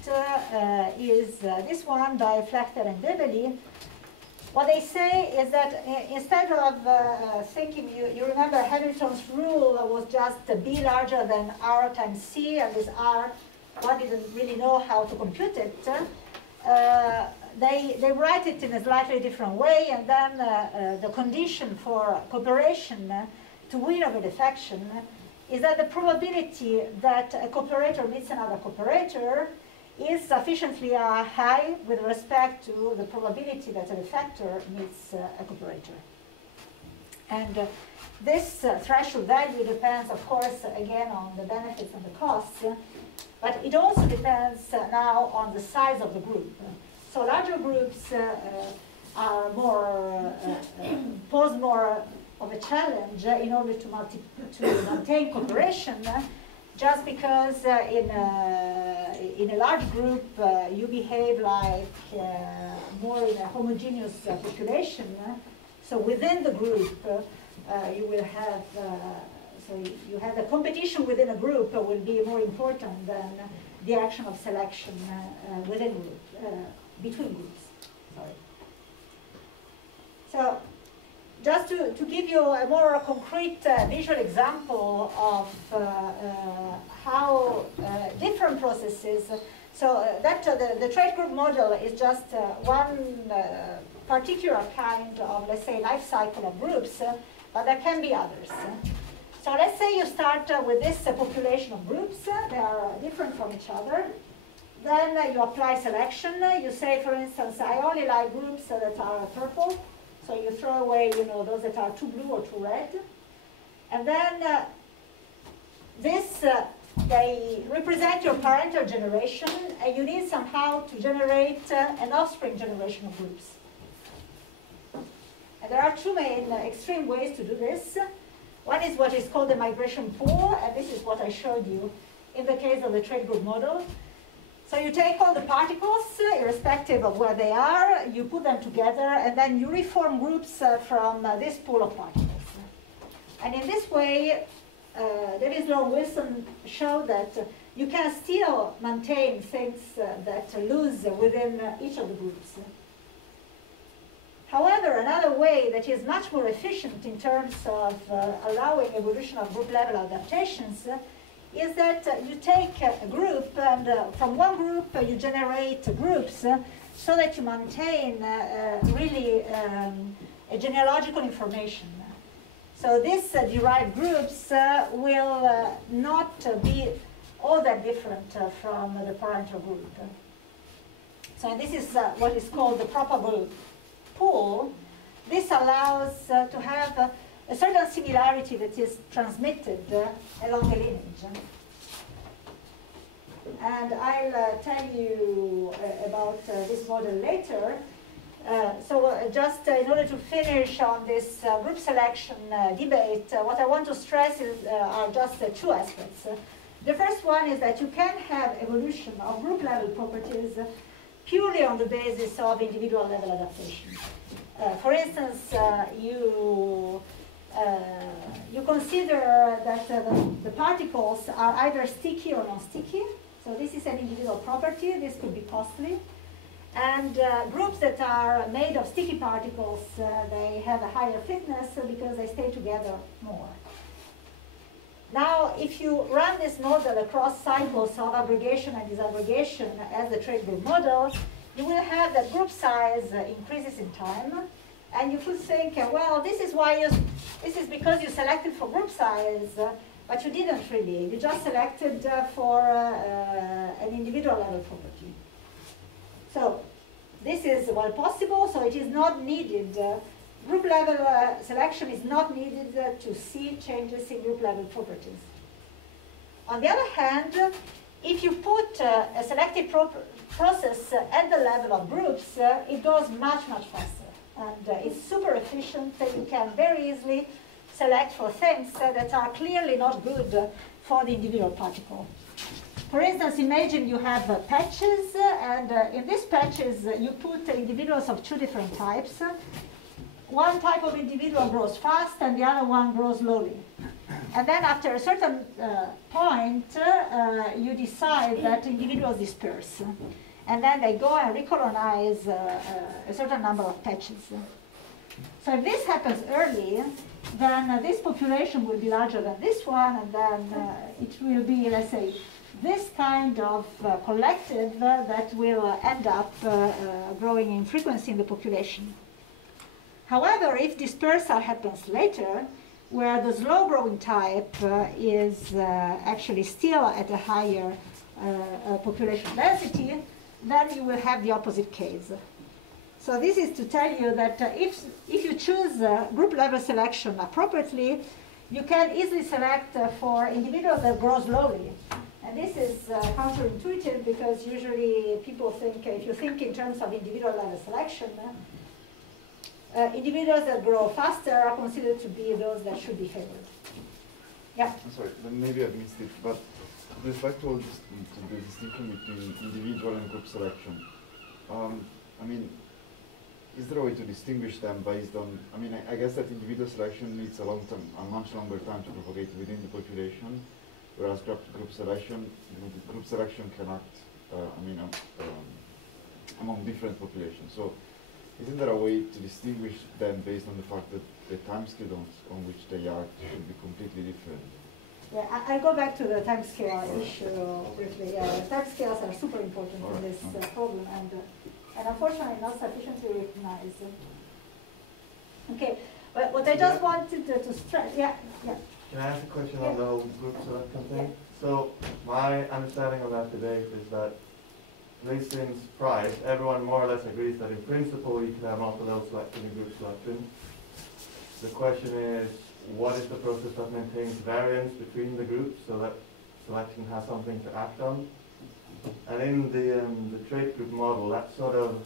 is this one by Flechter and Debeli. What they say is that instead of thinking, you remember Hamilton's rule was just B larger than R times C, and this R, one didn't really know how to compute it. They write it in a slightly different way, and then the condition for cooperation to win over defection is that the probability that a cooperator meets another cooperator is sufficiently high with respect to the probability that a defector meets a cooperator. And this threshold value depends, of course, again on the benefits and the costs, but it also depends now on the size of the group. So larger groups are pose more of a challenge in order to maintain cooperation, just because in a large group you behave like more in a homogeneous population. So within the group you will have you have the competition within a group will be more important than the action of selection within a group, between groups. Sorry. So just to give you a more concrete visual example of how different processes, so the trait group model is just one particular kind of, let's say, life cycle of groups, but there can be others. So let's say you start with this population of groups, they are different from each other. Then you apply selection. You say, for instance, I only like groups that are purple. So you throw away, those that are too blue or too red. And then they represent your parental generation, and you need somehow to generate an offspring generation of groups. And there are two main extreme ways to do this. One is what is called the migration pool, and this is what I showed you in the case of the trait group model. So you take all the particles, irrespective of where they are, you put them together, and then you reform groups from this pool of particles. And in this way, Davis, Low, and Wilson show that you can still maintain things that lose within each of the groups. However, another way that is much more efficient in terms of allowing evolution of group level adaptations is that you take a group, and from one group you generate groups so that you maintain really a genealogical information. So these derived groups will not be all that different from the parental group. So this is what is called the probable pool. This allows to have a certain similarity that is transmitted along a lineage. And I'll tell you about this model later. Just in order to finish on this group selection debate, what I want to stress are just two aspects. The first one is that you can have evolution of group level properties purely on the basis of individual level adaptation. For instance, you consider that the particles are either sticky or non-sticky. So this is an individual property. This could be costly. And groups that are made of sticky particles, they have a higher fitness because they stay together more. Now, if you run this model across cycles of aggregation and disaggregation as the trait group model, you will have that group size increases in time. And you could think, well, this is because you selected for group size, but you didn't really. You just selected for an individual level property. So this is well possible, so it is not needed. Group level selection is not needed to see changes in group level properties. On the other hand, if you put a selective process at the level of groups, it goes much, much faster. And it's super efficient. You can very easily select for things that are clearly not good for the individual particle. For instance, imagine you have patches, and in these patches you put individuals of two different types. One type of individual grows fast and the other one grows slowly. And then after a certain point, you decide that individuals disperse. And then they go and recolonize a certain number of patches. So if this happens early, then this population will be larger than this one, and then it will be, let's say, this kind of collective that will end up growing in frequency in the population. However, if dispersal happens later, where the slow-growing type is actually still at a higher population density, then you will have the opposite case. So this is to tell you that if you choose group level selection appropriately, you can easily select for individuals that grow slowly. And this is counterintuitive because usually people think, if you think in terms of individual level selection, individuals that grow faster are considered to be those that should be favored. Yeah? I'm sorry, maybe I missed it, but with respect to the distinction between individual and group selection, I mean, is there a way to distinguish them based on, I mean, I guess that individual selection needs a much longer time to propagate within the population, whereas group selection can act, among different populations. So, isn't there a way to distinguish them based on the fact that the timescale on which they act should be completely different? Yeah, I'll go back to the timescale issue briefly. Yeah, timescales are super important in this problem, and unfortunately not sufficiently recognized. Okay, but what I just wanted to stress, yeah. Can I ask a question on the whole group selection thing? Yeah. So my understanding of that debate is that, at least since Price, everyone more or less agrees that in principle you can have multi-level selection and group selection. The question is, what is the process that maintains variance between the groups so that selection has something to act on? And in the trait group model, that sort of,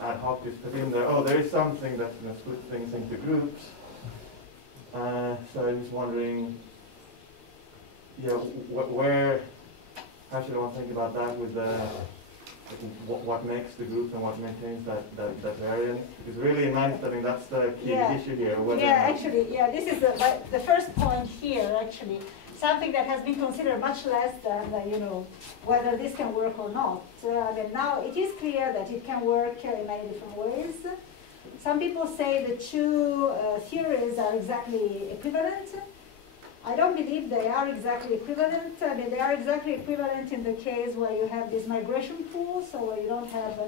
ad hoc is put in there. Oh, there is something that split things into groups. So I'm just wondering, how should one think about that with what makes the group and what maintains that variance? Because really, in my understanding, that's the key issue here. This is the first point here, actually. Something that has been considered much less than, whether this can work or not. Now it is clear that it can work in many different ways. Some people say the two theories are exactly equivalent. I don't believe they are exactly equivalent. I mean, they are exactly equivalent in the case where you have these migration pools, so where you don't have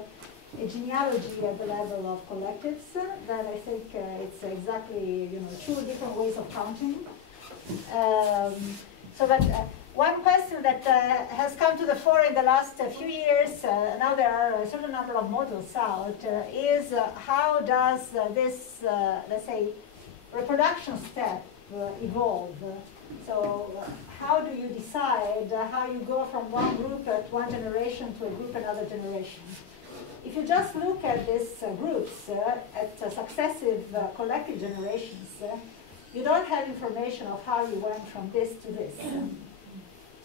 a genealogy at the level of collectives. Then I think it's exactly, two different ways of counting. So that one question that has come to the fore in the last few years, now there are a certain number of models out, is how does this, let's say, reproduction step evolve? So how do you decide how you go from one group at one generation to a group another generation? If you just look at these groups at successive collective generations, you don't have information of how you went from this to this.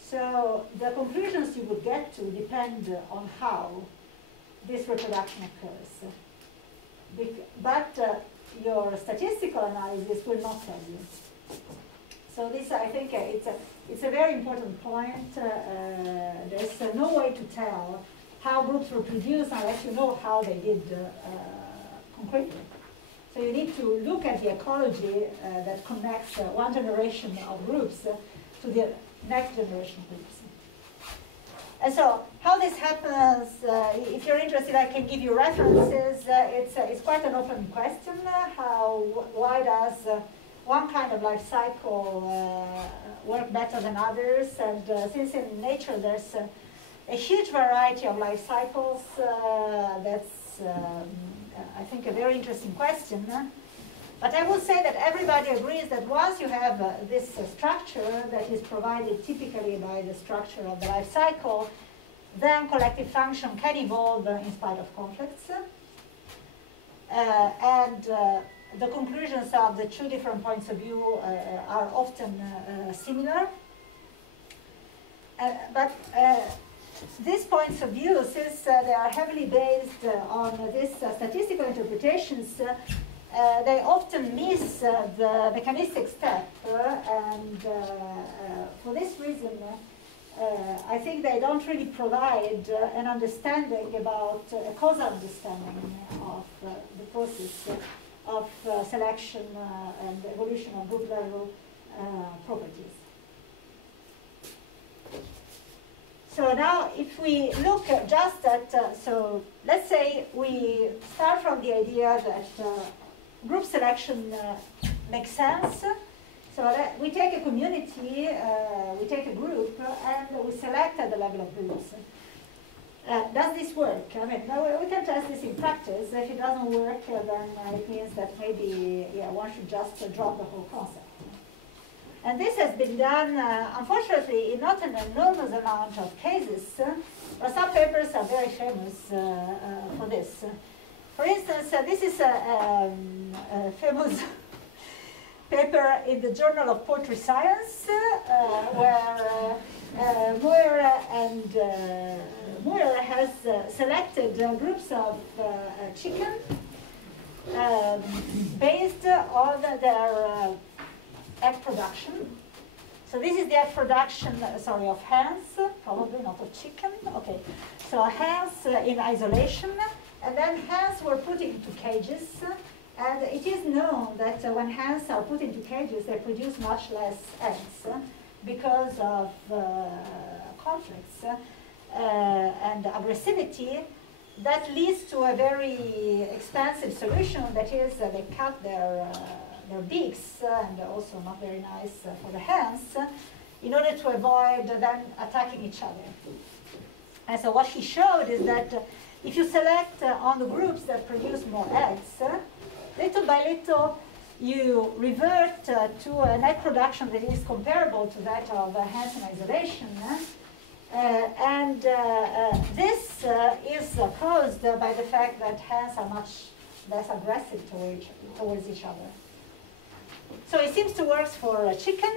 So the conclusions you would get to depend on how this reproduction occurs. But your statistical analysis will not tell you. So this, I think, it's a very important point. There's no way to tell how groups reproduce unless you know how they did concretely. So you need to look at the ecology that connects one generation of groups to the next generation of groups. And so how this happens, if you're interested, I can give you references. It's quite an open question. Why does one kind of life cycle work better than others? And since in nature there's a huge variety of life cycles, that's, I think, a very interesting question. But I will say that everybody agrees that once you have this structure that is provided typically by the structure of the life cycle, then collective function can evolve in spite of conflicts. And the conclusions of the two different points of view are often similar. But these points of view, since they are heavily based on these statistical interpretations, they often miss the mechanistic step, and for this reason, I think they don't really provide an understanding about, a causal understanding of the process of selection and evolution of group level properties. So now if we look just at, so let's say we start from the idea that group selection makes sense. So that we take a community, we take a group, and we select at the level of groups. Does this work? I mean, we can test this in practice. If it doesn't work, then it means that maybe one should just drop the whole concept. And this has been done, unfortunately, in not an enormous amount of cases, but some papers are very famous for this. For instance, this is a famous paper in the Journal of Poultry Science, where Muir has selected groups of chicken based on their egg production. So this is the egg production, of hens, probably not of chicken. Okay, so hens in isolation, and then hens were put into cages. And it is known that when hens are put into cages, they produce much less eggs because of conflicts and aggressivity. That leads to a very expensive solution, that is they cut their beaks, and also not very nice for the hens, in order to avoid them attacking each other. And so what he showed is that if you select on the groups that produce more eggs, little by little you revert to an egg production that is comparable to that of hens in isolation. This is caused by the fact that hens are much less aggressive towards each other. So it seems to work for chicken.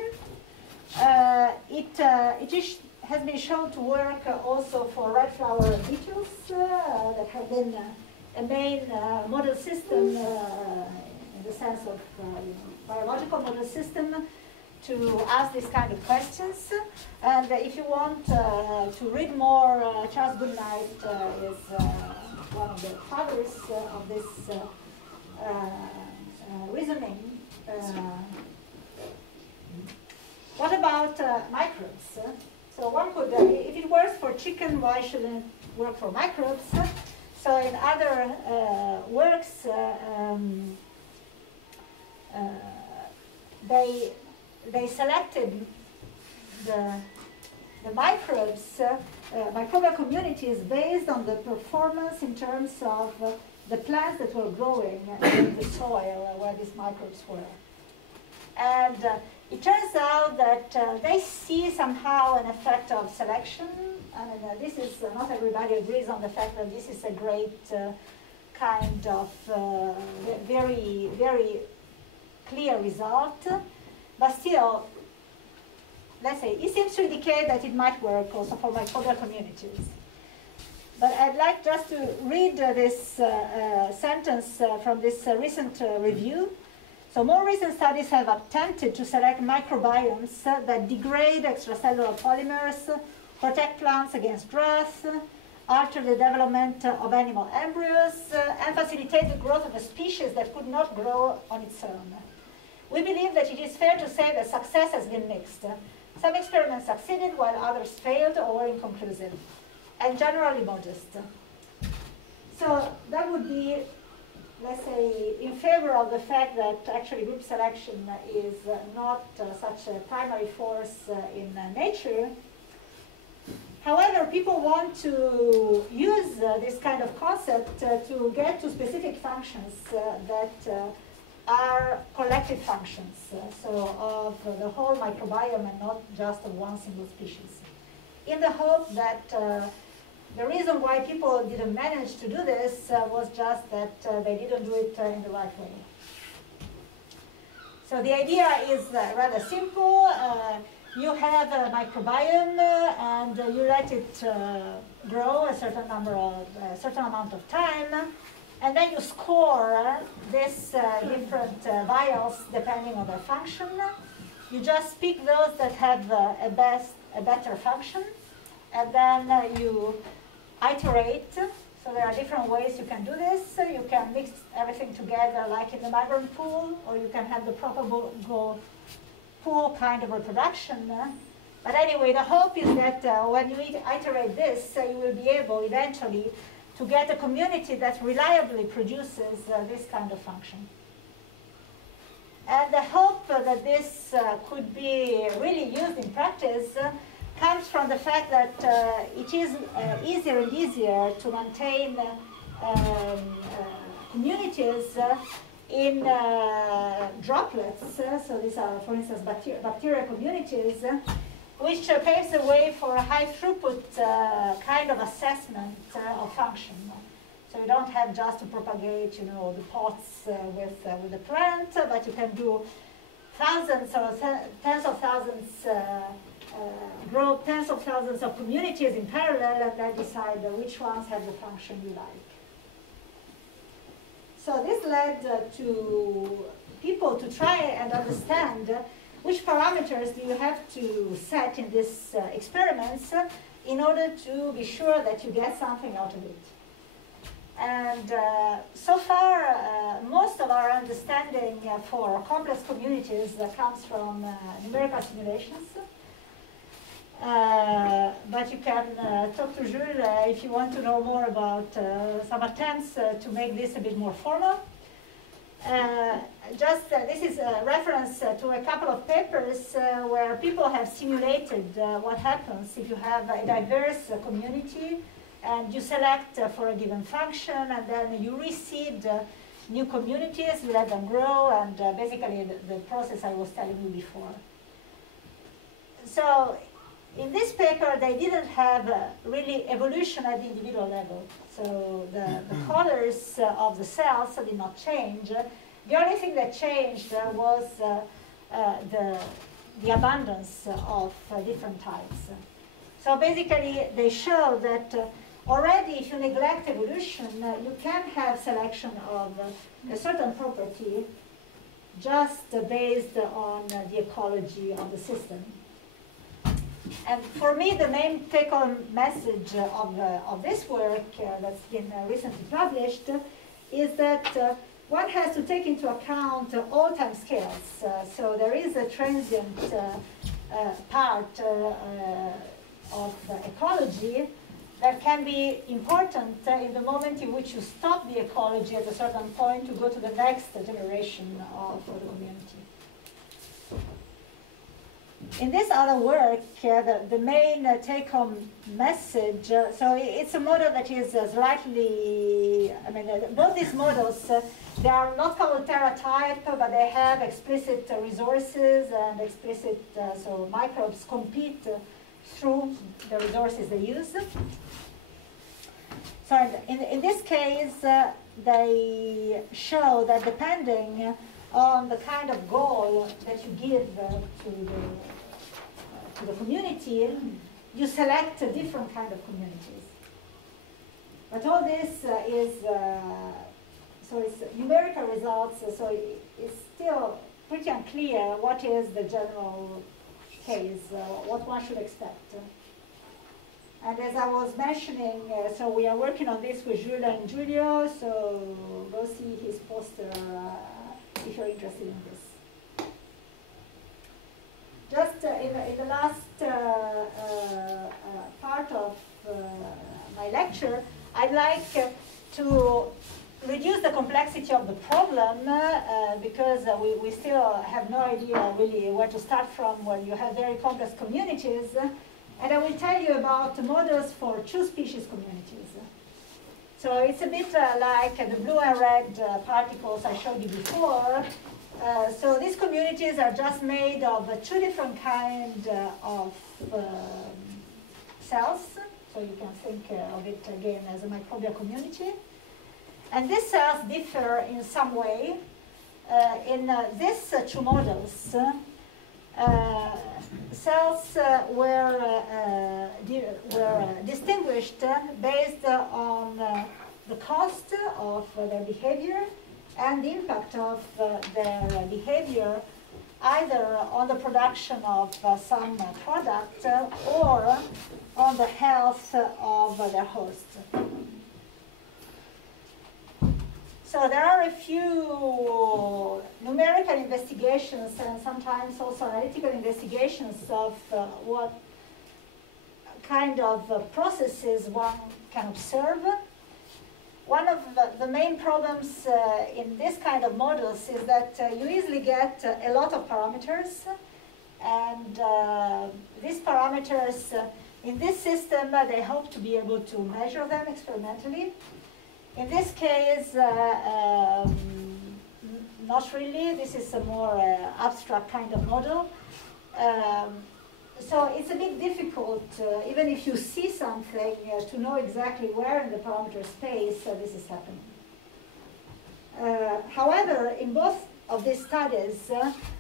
It has been shown to work also for red flower beetles that have been a main model system in the sense of biological model system to ask these kind of questions. And if you want to read more, Charles Goodnight is one of the fathers of this What about microbes? So one could, if it works for chicken, why shouldn't it work for microbes? So in other works, they selected the microbes, microbial communities based on the performance in terms of the plants that were growing in the soil where these microbes were. And it turns out that they see somehow an effect of selection. I mean, this is, not everybody agrees on the fact that this is a great kind of very, very clear result. But still, let's say, it seems to indicate that it might work also for microbial communities. But I'd like just to read this sentence from this recent review. So more recent studies have attempted to select microbiomes that degrade extracellular polymers, protect plants against drought, alter the development of animal embryos, and facilitate the growth of a species that could not grow on its own. We believe that it is fair to say that success has been mixed. Some experiments succeeded while others failed or were inconclusive, and generally modest. So that would be, let's say, in favor of the fact that actually group selection is not such a primary force in nature. However, people want to use this kind of concept to get to specific functions that are collective functions, so of the whole microbiome and not just of one single species. In the hope that the reason why people didn't manage to do this was just that they didn't do it in the right way. So the idea is rather simple. You have a microbiome and you let it grow a certain amount of time, and then you score these different vials depending on their function. You just pick those that have a better function, and then you iterate. So there are different ways you can do this. You can mix everything together like in the migrant pool, or you can have the probable pool kind of reproduction. But anyway, the hope is that when you iterate this, you will be able eventually to get a community that reliably produces this kind of function. And the hope that this could be really used in practice comes from the fact that it is easier and easier to maintain communities in droplets. So these are, for instance, bacterial communities, which paves the way for a high throughput kind of assessment of function. So you don't have just to propagate, you know, the pots with the plant, but you can do thousands or tens of thousands, grow tens of thousands of communities in parallel, and then decide which ones have the function you like. So this led to people to try and understand which parameters do you have to set in these experiments in order to be sure that you get something out of it. And so far, most of our understanding for complex communities comes from numerical simulations. But you can talk to Jules if you want to know more about some attempts to make this a bit more formal. This is a reference to a couple of papers where people have simulated what happens if you have a diverse community and you select for a given function, and then you reseed new communities, you let them grow, and basically the process I was telling you before. So in this paper, they didn't have really evolution at the individual level. So the colors of the cells did not change. The only thing that changed was the abundance of different types. So basically, they show that already if you neglect evolution, you can have selection of a certain property just based on the ecology of the system. And for me, the main take-home message of this work that's been recently published is that one has to take into account all time scales. So there is a transient part of ecology that can be important in the moment in which you stop the ecology at a certain point to go to the next generation of the community. In this other work, the main take-home message, so it's a model that is slightly, I mean, both these models, they are not Caloterra type, but they have explicit resources and explicit, so microbes compete through the resources they use. So in this case, they show that depending on the kind of goal that you give to the community, you select a different kind of communities. But all this is, so it's numerical results, so it's still pretty unclear what is the general case, what one should expect. And as I was mentioning, so we are working on this with Julia and Giulio, so go see his poster if you're interested in this. Just in the last part of my lecture, I'd like to reduce the complexity of the problem because we still have no idea really where to start from when you have very complex communities. And I will tell you about models for two-species communities. So it's a bit like the blue and red particles I showed you before. So these communities are just made of two different kinds of cells. So you can think of it again as a microbial community. And these cells differ in some way. In these two models, cells were distinguished based on the cost of their behavior and the impact of their behavior either on the production of some product or on the health of their host. So there are a few numerical investigations and sometimes also analytical investigations of what kind of processes one can observe. One of the main problems in this kind of models is that you easily get a lot of parameters, and these parameters in this system, they hope to be able to measure them experimentally. In this case, not really. This is a more abstract kind of model. So it's a bit difficult, even if you see something, to know exactly where in the parameter space this is happening. However, in both of these studies,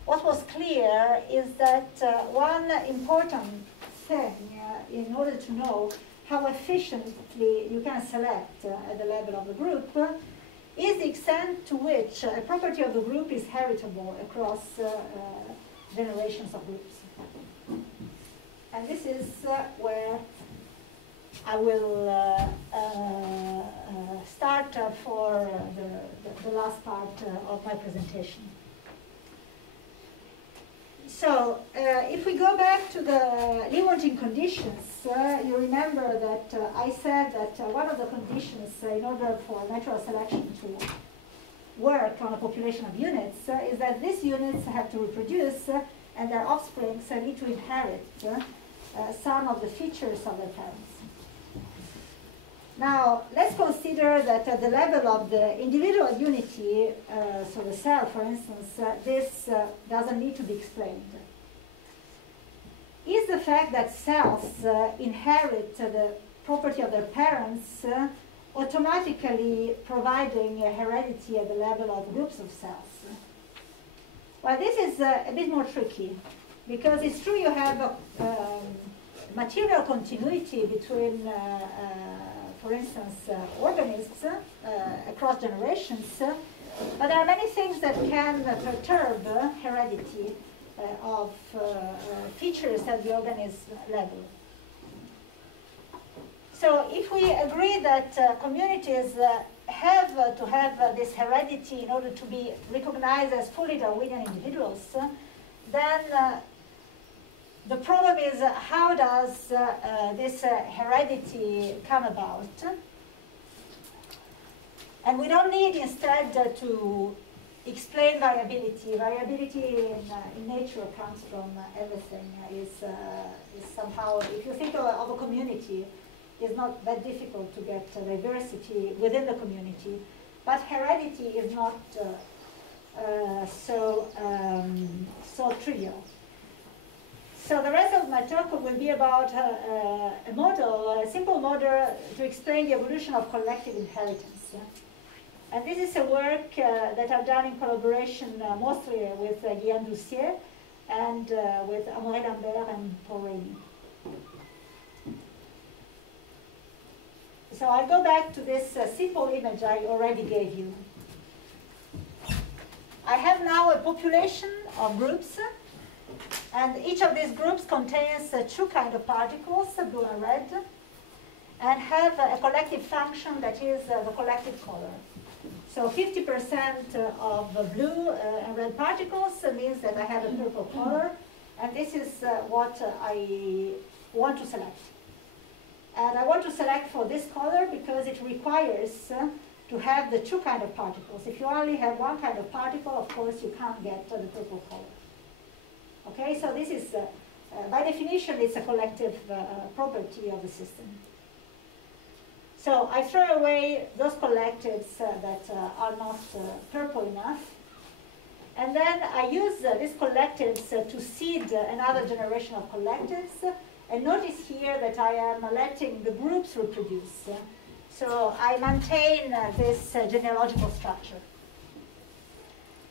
what was clear is that one important thing in order to know how efficiently you can select at the level of the group is the extent to which a property of the group is heritable across generations of groups. And this is where I will start for the last part of my presentation. So, if we go back to the Lewontin conditions, you remember that I said that one of the conditions in order for natural selection to work on a population of units is that these units have to reproduce and their offspring need to inherit some of the features of their parents. Now, let's consider that at the level of the individual unity, so the cell, for instance, this doesn't need to be explained. Is the fact that cells inherit the property of their parents automatically providing heredity at the level of groups of cells? Well, this is a bit more tricky, because it's true you have material continuity between for instance, organisms across generations, but there are many things that can perturb heredity of features at the organism level. So if we agree that communities have to have this heredity in order to be recognized as fully Darwinian individuals, then the problem is how does this heredity come about? And we don't need instead to explain variability. Variability in nature comes from everything. Is somehow, if you think of a community, it's not that difficult to get diversity within the community. But heredity is not so trivial. So the rest of my talk will be about a model, a simple model to explain the evolution of collective inheritance. And this is a work that I've done in collaboration mostly with Guillaume Doucier and with Amaury Lambert and Paul Rainey. So I'll go back to this simple image I already gave you. I have now a population of groups, and each of these groups contains two kinds of particles, blue and red, and have a collective function that is the collective color. So 50% of blue and red particles means that I have a purple color, and this is what I want to select. And I want to select for this color because it requires to have the two kinds of particles. If you only have one kind of particle, of course, you can't get the purple color. Okay, so this is, by definition, it's a collective property of the system. So I throw away those collectives that are not purple enough. And then I use these collectives to seed another generation of collectives. And notice here that I am letting the groups reproduce. So I maintain this genealogical structure.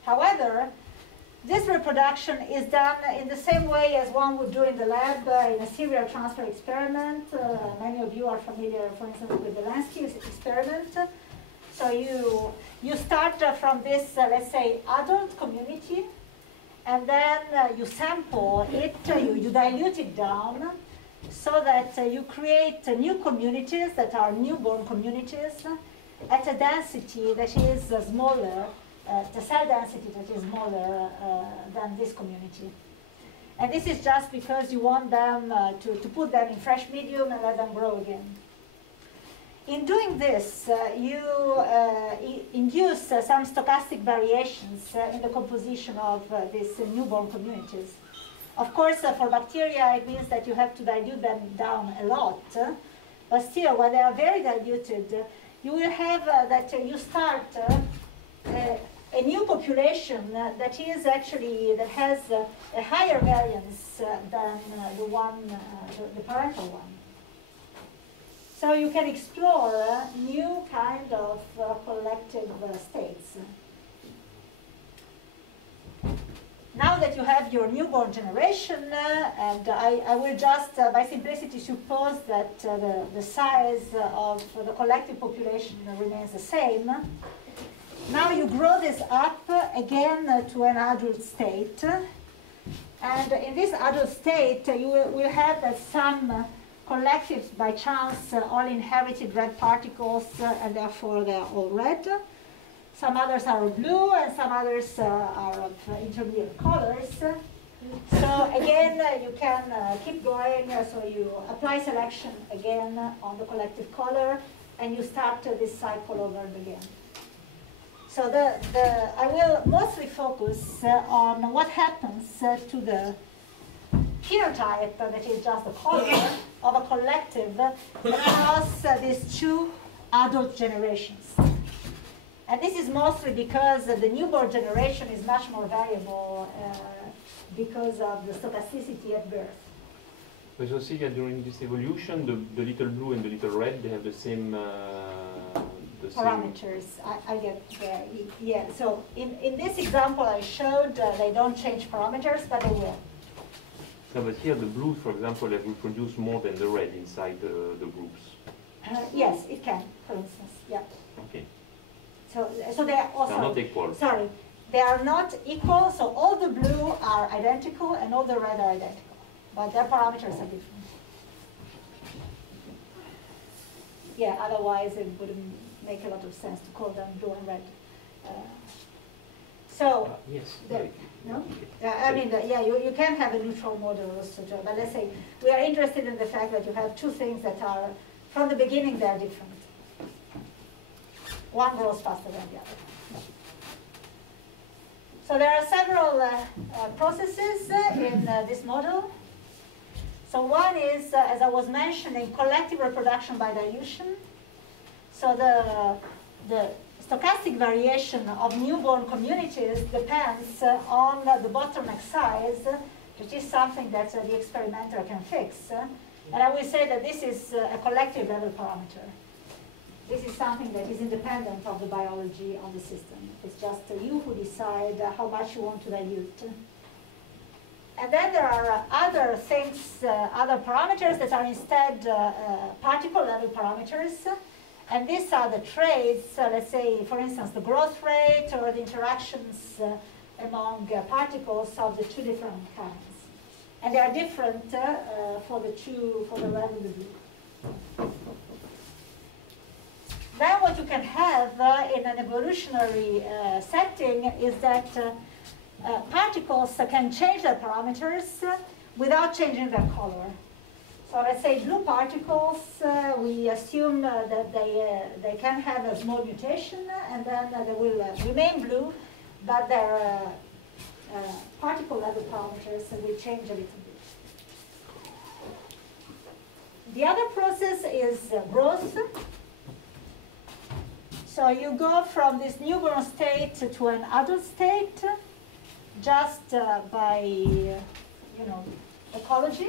However, this reproduction is done in the same way as one would do in the lab in a serial transfer experiment. Many of you are familiar, for instance, with the Lansky experiment. So you start from this, let's say, adult community, and then you sample it, you dilute it down, so that you create new communities that are newborn communities at a density that is smaller, the cell density that is smaller than this community. And this is just because you want them to put them in fresh medium and let them grow again. In doing this, you induce some stochastic variations in the composition of these newborn communities. Of course, for bacteria, it means that you have to dilute them down a lot. But still, when they are very diluted, you will have that you start a new population that is actually, that has a higher variance than the one, the parental one. So you can explore new kind of collective states. Now that you have your newborn generation, and I will just, by simplicity, suppose that the size of the collective population remains the same. Now you grow this up again to an adult state. And in this adult state, you will have that some collectives, by chance, all inherited red particles, and therefore they are all red. Some others are blue, and some others are of intermediate colors. So again, you can keep going. So you apply selection again on the collective color, and you start this cycle over again. So I will mostly focus on what happens to the phenotype, that is just the color of a collective across these two adult generations. And this is mostly because the newborn generation is much more variable because of the stochasticity at birth. But you see that during this evolution, the little blue and the little red, they have the same parameters. I get yeah. So in this example I showed, they don't change parameters, but they will. No, but here the blue, for example, have reproduced more than the red inside the groups. Yes, it can, for instance. Yeah. Okay. So they are also They are not equal. Sorry, they are not equal. So all the blue are identical and all the red are identical, but their parameters are different. Yeah. Otherwise, it wouldn't make a lot of sense to call them blue and red. So, Yes. no? I mean, yeah, you can have a neutral model also, but let's say we are interested in the fact that you have two things that are, from the beginning, they are different. One grows faster than the other. So there are several processes in this model. So one is, as I was mentioning, collective reproduction by dilution. So the stochastic variation of newborn communities depends on the bottleneck size, which is something that the experimenter can fix. And I will say that this is a collective level parameter. This is something that is independent of the biology of the system. It's just you who decide how much you want to dilute. And then there are other things, other parameters that are instead particle level parameters. And these are the traits, let's say, for instance, the growth rate or the interactions among particles of the two different kinds. And they are different for the red and the blue. Then what you can have in an evolutionary setting is that particles can change their parameters without changing their color. So let's say blue particles, we assume that they can have a small mutation and then they will remain blue, but their particle level parameters will change a little bit. The other process is growth. So you go from this newborn state to an adult state just by, ecology.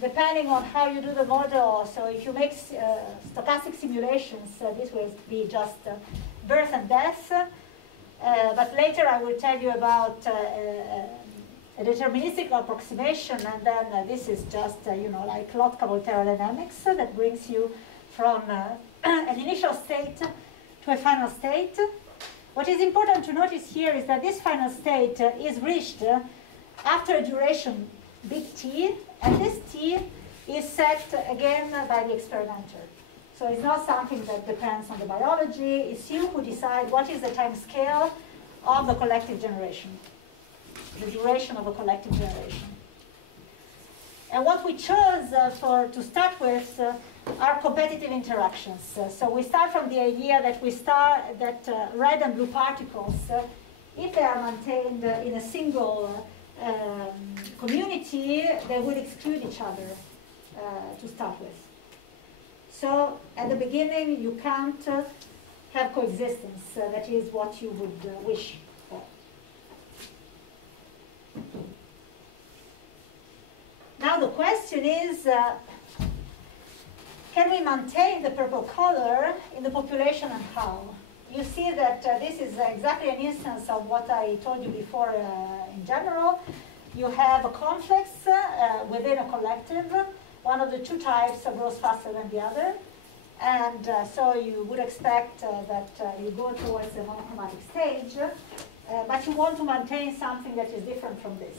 Depending on how you do the model, so if you make stochastic simulations, this will be just birth and death. But later I will tell you about a deterministic approximation, and then this is just, like Lotka-Volterra thermodynamics that brings you from an initial state to a final state. What is important to notice here is that this final state is reached after a duration big T, and this T is set again by the experimenter. So it's not something that depends on the biology. It's you who decide what is the time scale of the collective generation, the duration of a collective generation. And what we chose to start with are competitive interactions. So we start from the idea that red and blue particles, if they are maintained in a single community, they will exclude each other to start with. So at the beginning, you can't have coexistence. That is what you would wish for. Now the question is, can we maintain the purple color in the population and how? You see that this is exactly an instance of what I told you before in general. You have a complex within a collective. One of the two types grows faster than the other. And so you would expect that you go towards the monochromatic stage, but you want to maintain something that is different from this.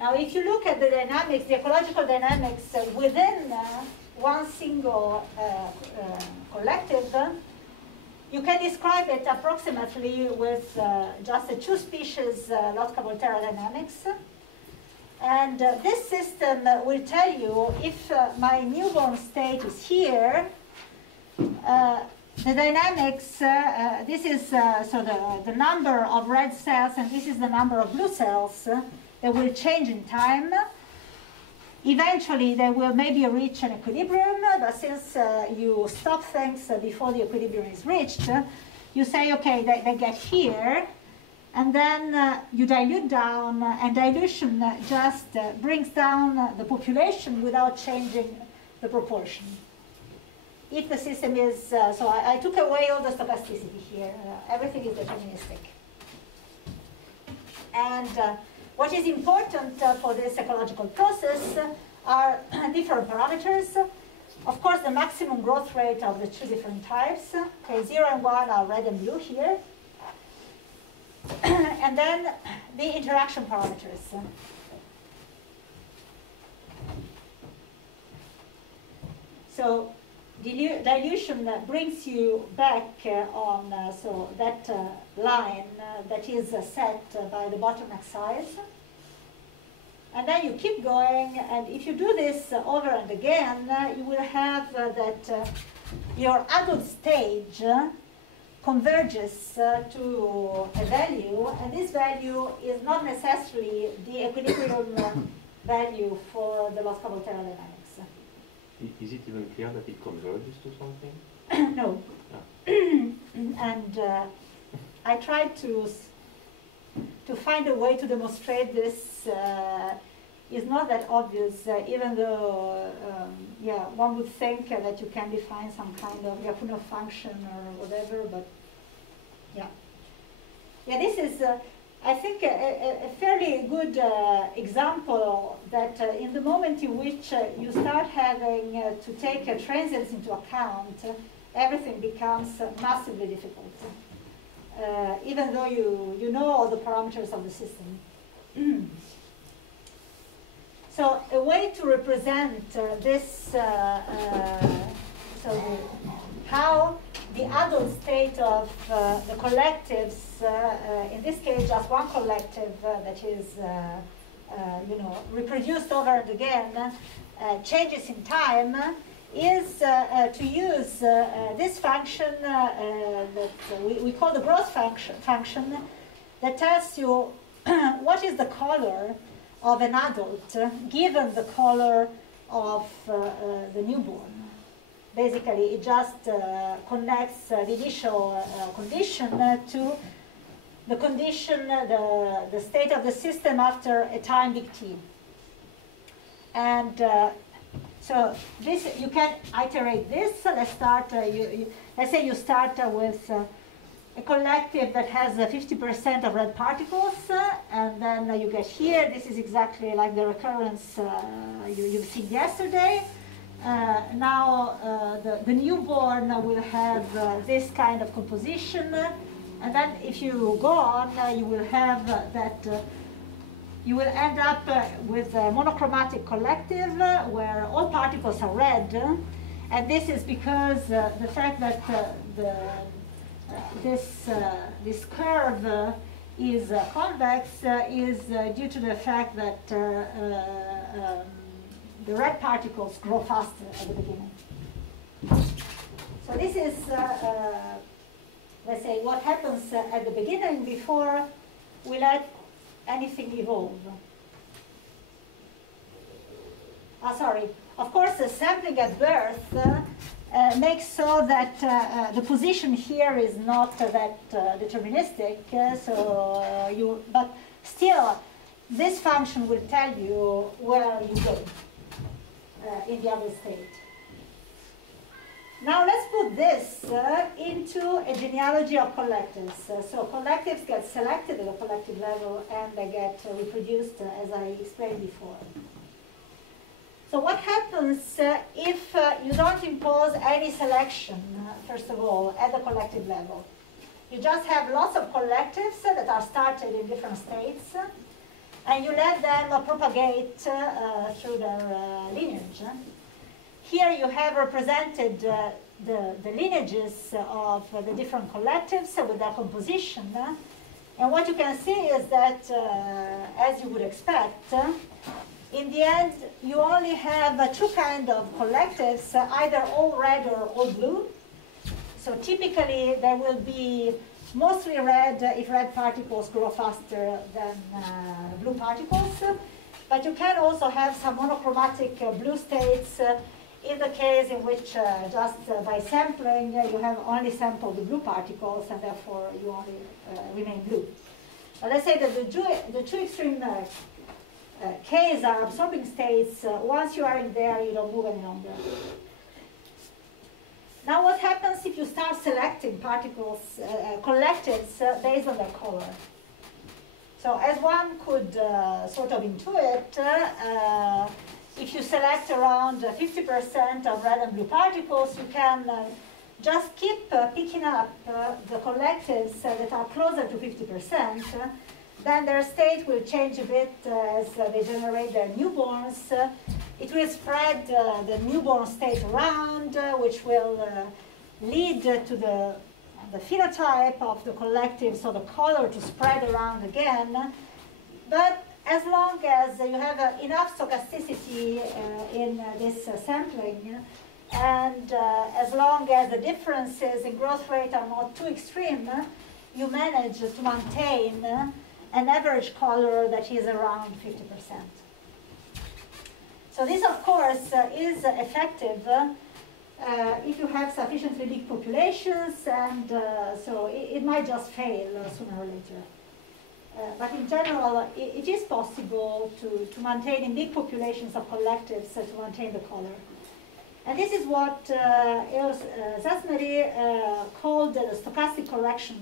Now, if you look at the dynamics, the ecological dynamics within one single collective, you can describe it approximately with just a two-species Lotka-Volterra dynamics. And this system will tell you if my newborn state is here, the dynamics, this is so the number of red cells, and this is the number of blue cells that will change in time. Eventually, they will maybe reach an equilibrium, but since you stop things before the equilibrium is reached, you say, okay, they get here, and then you dilute down, and dilution just brings down the population without changing the proportion. If the system is, so I took away all the stochasticity here, everything is deterministic. And what is important for this ecological process are different parameters. Of course, the maximum growth rate of the two different types. Okay, 0 and 1 are red and blue here. And then the interaction parameters. So dilution brings you back on so that line that is set by the bottleneck size. And then you keep going, and if you do this over and again, you will have that your adult stage converges to a value, and this value is not necessarily the equilibrium value for the loss-coupled thermodynamics. Is it even clear that it converges to something? No. And I tried to find a way to demonstrate this. Is not that obvious, even though, yeah, one would think that you can define some kind of Lyapunov function or whatever, but yeah. Yeah, this is, I think, a fairly good example that in the moment in which you start having to take transients into account, everything becomes massively difficult, even though you know all the parameters of the system. So a way to represent this, so how the adult state of the collectives, in this case just one collective that is reproduced over and again, changes in time, is to use this function that we call the growth function that tells you what is the color of an adult given the color of the newborn. Basically, it just connects the initial condition to the condition, the state of the system after a time big T. And so this, you can iterate this. So let's start, let's say you start with a collective that has 50% of red particles, and then you get here. This is exactly like the recurrence you've seen yesterday. Now the newborn will have this kind of composition, and then if you go on, you will have that, you will end up with a monochromatic collective where all particles are red, and this is because the fact that this curve is convex is due to the fact that the red particles grow faster at the beginning. So this is, let's say, what happens at the beginning before we let anything evolve. Sorry. Of course, the sampling at birth makes so that the position here is not that deterministic. But still, this function will tell you where you go in the other state. Now let's put this into a genealogy of collectives. So collectives get selected at the collective level and they get reproduced as I explained before. So what happens if you don't impose any selection, first of all, at the collective level? You just have lots of collectives that are started in different states, and you let them propagate through their lineage. Here you have represented the lineages of the different collectives with their composition. And what you can see is that, as you would expect, in the end, you only have two kinds of collectives, either all red or all blue. So typically, there will be mostly red if red particles grow faster than blue particles. But you can also have some monochromatic blue states in the case in which just by sampling, you have only sampled the blue particles, and therefore you only remain blue. But let's say that the two extreme Ks are absorbing states. Once you are in there, you don't move any longer. Now what happens if you start selecting particles, collectives, based on their color? So as one could sort of intuit, if you select around 50% of red and blue particles, you can just keep picking up the collectives that are closer to 50%. Then their state will change a bit as they generate their newborns. It will spread the newborn state around, which will lead to the phenotype of the collective, so the color to spread around again. But as long as you have enough stochasticity in this sampling, and as long as the differences in growth rate are not too extreme, you manage to maintain an average color that is around 50%. So this, of course, is effective if you have sufficiently big populations, and so it might just fail sooner or later. But in general, it is possible to maintain in big populations of collectives to maintain the color. And this is what Zasmeri called the stochastic correction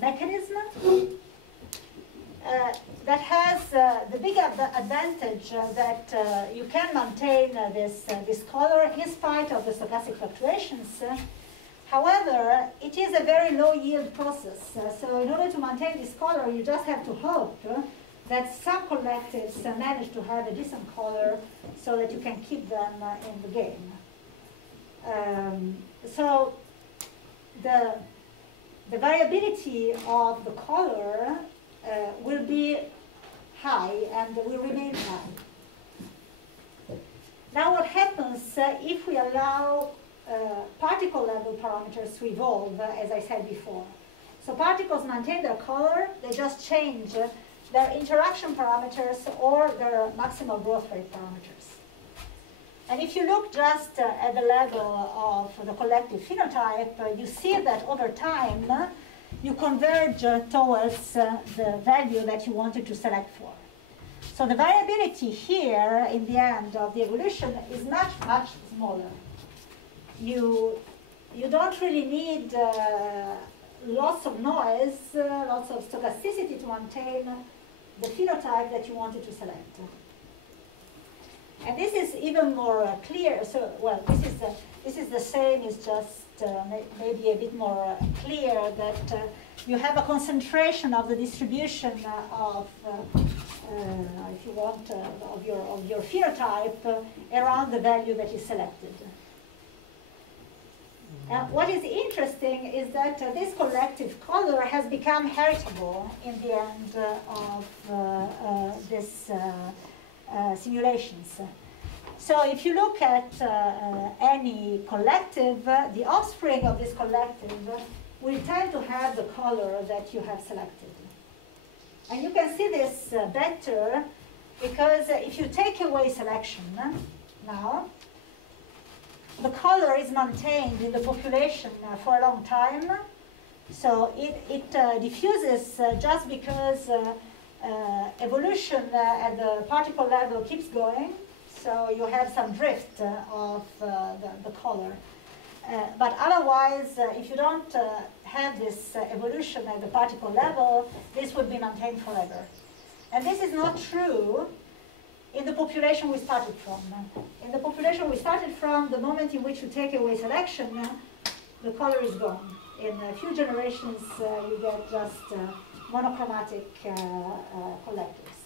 mechanism. That has the big advantage that you can maintain this color in spite of the stochastic fluctuations. However, it is a very low yield process. So in order to maintain this color, you just have to hope that some collectives manage to have a decent color so that you can keep them in the game. So the variability of the color will be high and will remain high. Now what happens if we allow particle level parameters to evolve, as I said before? So particles maintain their color, they just change their interaction parameters or their maximal growth rate parameters. And if you look just at the level of the collective phenotype, you see that over time, you converge towards the value that you wanted to select for. So the variability here in the end of the evolution is much, much smaller. You don't really need lots of noise, lots of stochasticity to maintain the phenotype that you wanted to select. And this is even more clear. So, well, this is the same. It's just maybe a bit more clear that you have a concentration of the distribution of, if you want, of your phenotype around the value that is selected. What is interesting is that this collective color has become heritable in the end of this simulations. So if you look at any collective, the offspring of this collective will tend to have the color that you have selected. And you can see this better because if you take away selection now, the color is maintained in the population for a long time. So it diffuses just because evolution at the particle level keeps going. So you have some drift of the color. But otherwise, if you don't have this evolution at the particle level, this would be maintained forever. And this is not true in the population we started from. In the population we started from, the moment in which you take away selection, the color is gone. In a few generations, you get just monochromatic collectives.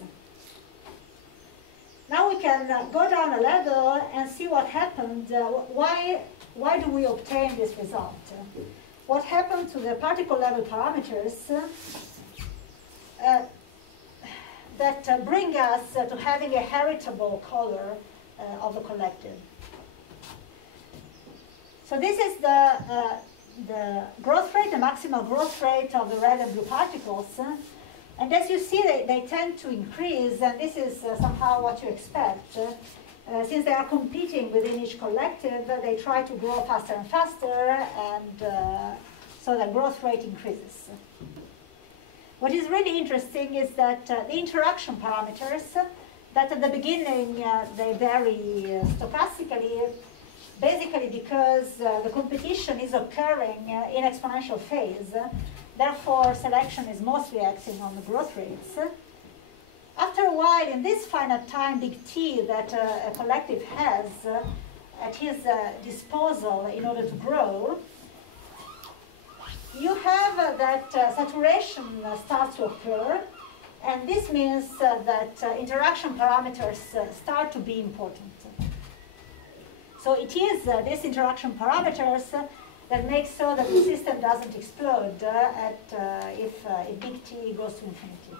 Now we can go down a level and see what happened. Why do we obtain this result? What happened to the particle level parameters that bring us to having a heritable color of the collective? So this is the growth rate, the maximal growth rate of the red and blue particles. And as you see, they tend to increase, and this is somehow what you expect. Since they are competing within each collective, they try to grow faster and faster, and so the growth rate increases. What is really interesting is that the interaction parameters, that at the beginning they vary stochastically, basically because the competition is occurring in exponential phase. Therefore, selection is mostly acting on the growth rates. After a while, in this finite time, big T, that a collective has at his disposal in order to grow, you have that saturation starts to occur, And this means that interaction parameters start to be important. So it is these interaction parameters that make so that the system doesn't explode if big T goes to infinity.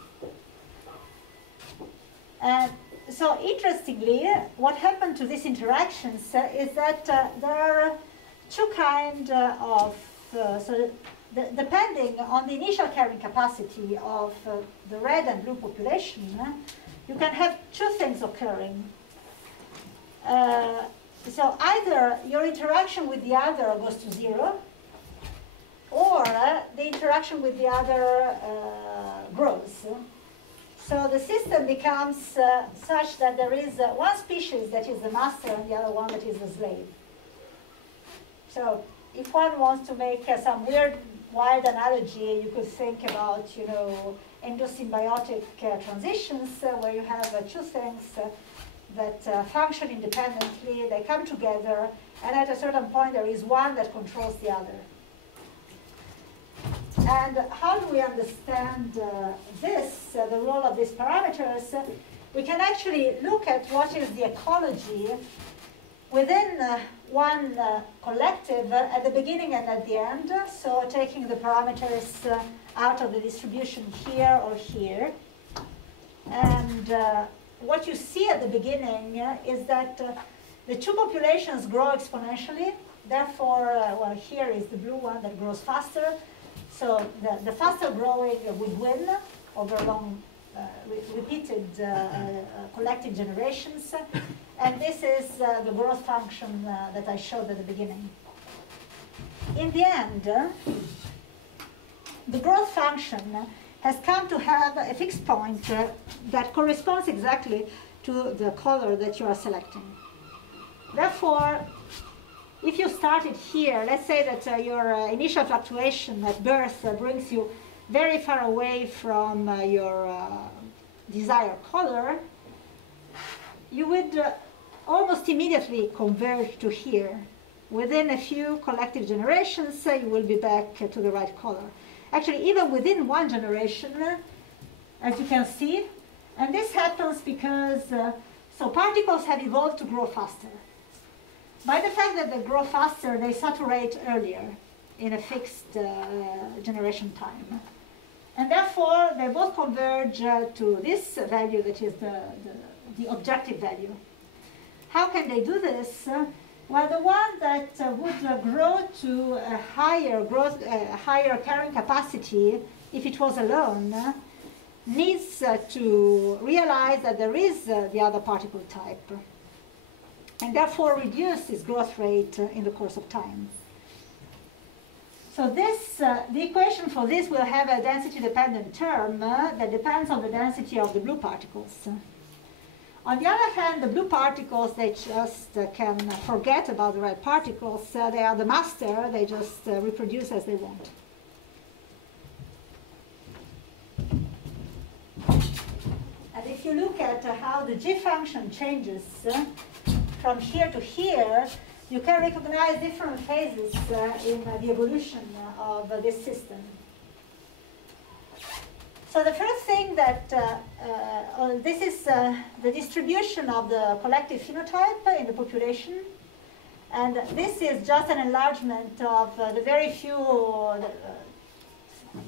So interestingly, what happened to these interactions is that there are two kinds of, depending on the initial carrying capacity of the red and blue population, you can have two things occurring. So either your interaction with the other goes to 0, or the interaction with the other grows. So the system becomes such that there is one species that is the master and the other one that is the slave. So if one wants to make some weird, wild analogy, you could think about, endosymbiotic transitions where you have two things that function independently, they come together, and at a certain point there is one that controls the other. And how do we understand this, the role of these parameters? We can actually look at what is the ecology within one collective at the beginning and at the end, so taking the parameters out of the distribution here or here. And what you see at the beginning is that the two populations grow exponentially. Therefore, well, here is the blue one that grows faster. So the faster growing would win over long, repeated collective generations. And this is the growth function that I showed at the beginning. In the end, the growth function has come to have a fixed point that corresponds exactly to the color that you are selecting. Therefore, if you started here, let's say that your initial fluctuation at birth brings you very far away from your desired color, you would almost immediately converge to here. Within a few collective generations, you will be back to the right color. Actually, even within one generation, as you can see, and this happens because so particles have evolved to grow faster. By the fact that they grow faster, they saturate earlier in a fixed generation time. And therefore, they both converge to this value that is the objective value. How can they do this? Well, the one that would grow to a higher carrying capacity if it was alone needs to realize that there is the other particle type, and therefore reduce its growth rate in the course of time. So this, the equation for this will have a density-dependent term that depends on the density of the blue particles. On the other hand, the blue particles, they just can forget about the red particles. They are the master, they just reproduce as they want. And if you look at how the G function changes from here to here, you can recognize different phases in the evolution of this system. So the first thing that, this is the distribution of the collective phenotype in the population. And this is just an enlargement of the very few,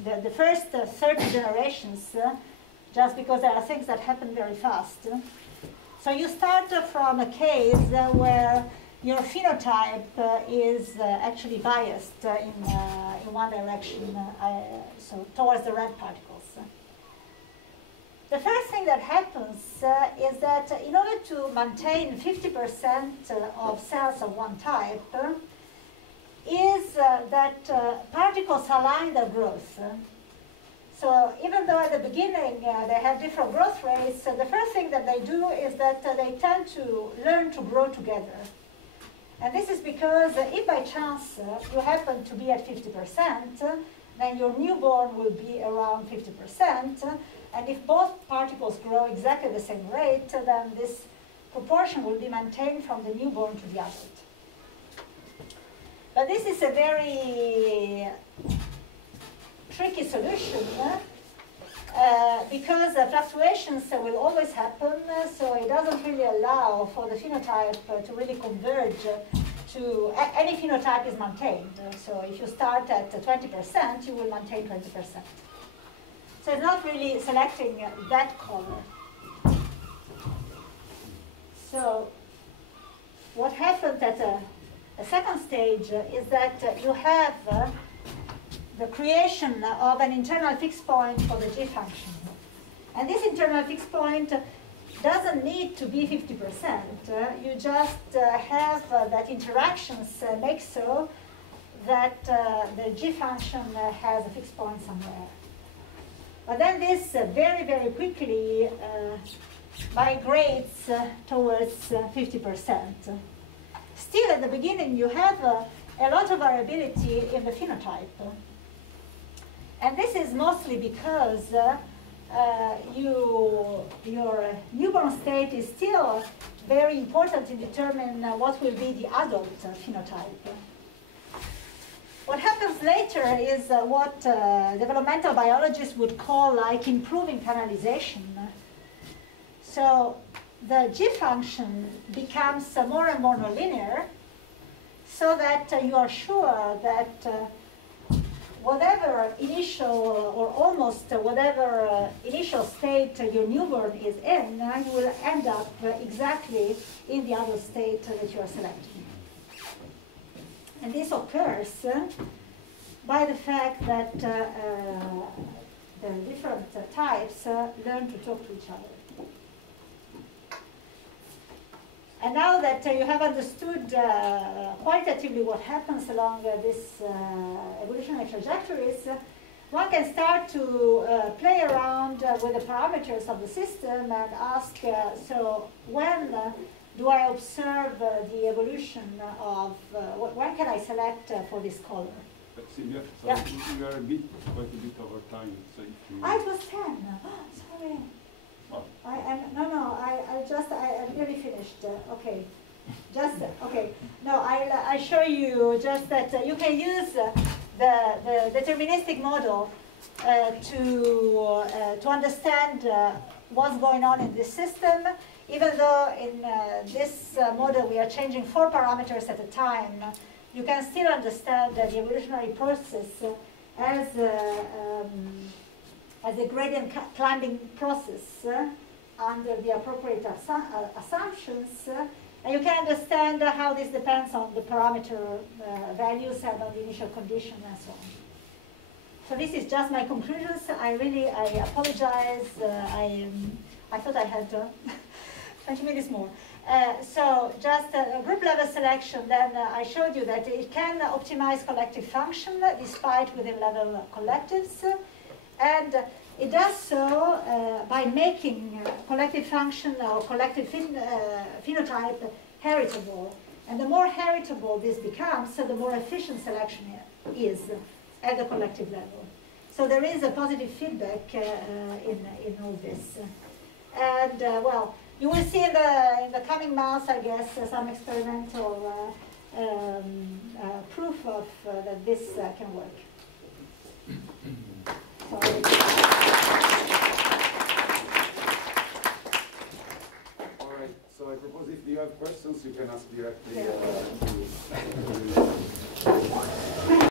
the first 30 generations, just because there are things that happen very fast. So you start from a case where your phenotype is actually biased in one direction, so towards the red particles. The first thing that happens is that in order to maintain 50% of cells of one type, is that particles align their growth. So even though at the beginning they have different growth rates, the first thing that they do is that they tend to learn to grow together. And this is because if by chance you happen to be at 50%, then your newborn will be around 50%. And if both particles grow exactly the same rate, then this proportion will be maintained from the newborn to the adult. But this is a very tricky solution because fluctuations will always happen, so it doesn't really allow for the phenotype to really converge to, any phenotype is maintained. So if you start at 20%, you will maintain 20%. So it's not really selecting that color. So what happened at a second stage is that you have the creation of an internal fixed point for the G function. And this internal fixed point doesn't need to be 50%. You just have that interactions make so that the G function has a fixed point somewhere. But then this very, very quickly migrates towards 50%. Still, at the beginning, you have a lot of variability in the phenotype. And this is mostly because your newborn state is still very important in determining what will be the adult phenotype. What happens later is what developmental biologists would call like improving canalization. So the G function becomes more and more nonlinear, so that you are sure that whatever initial or almost whatever initial state your newborn is in, you will end up exactly in the adult state that you are selecting. And this occurs by the fact that the different types learn to talk to each other. And now that you have understood qualitatively what happens along this evolutionary trajectories, one can start to play around with the parameters of the system and ask, so when do I observe the evolution of, when can I select for this color? Silvia, Yeah. we are quite a bit over time, so if you... It was 10. Sorry. Oh. I nearly finished. Okay. Okay. No, I'll show you just that you can use the deterministic model to understand what's going on in this system, even though in this model we are changing 4 parameters at a time. You can still understand the evolutionary process as a gradient climbing process under the appropriate assumptions, and you can understand how this depends on the parameter values and on the initial condition and so on. So this is just my conclusions. I apologize. I thought I had 20 minutes more. So just a group level selection, then I showed you that it can optimize collective function despite within level collectives. And it does so by making collective function or collective phenotype heritable. And the more heritable this becomes, so the more efficient selection is at the collective level. So there is a positive feedback in all this. And well, you will see in the coming months, I guess, some experimental proof of that this can work. All right, so I propose if you have questions, you can ask directly Yeah. to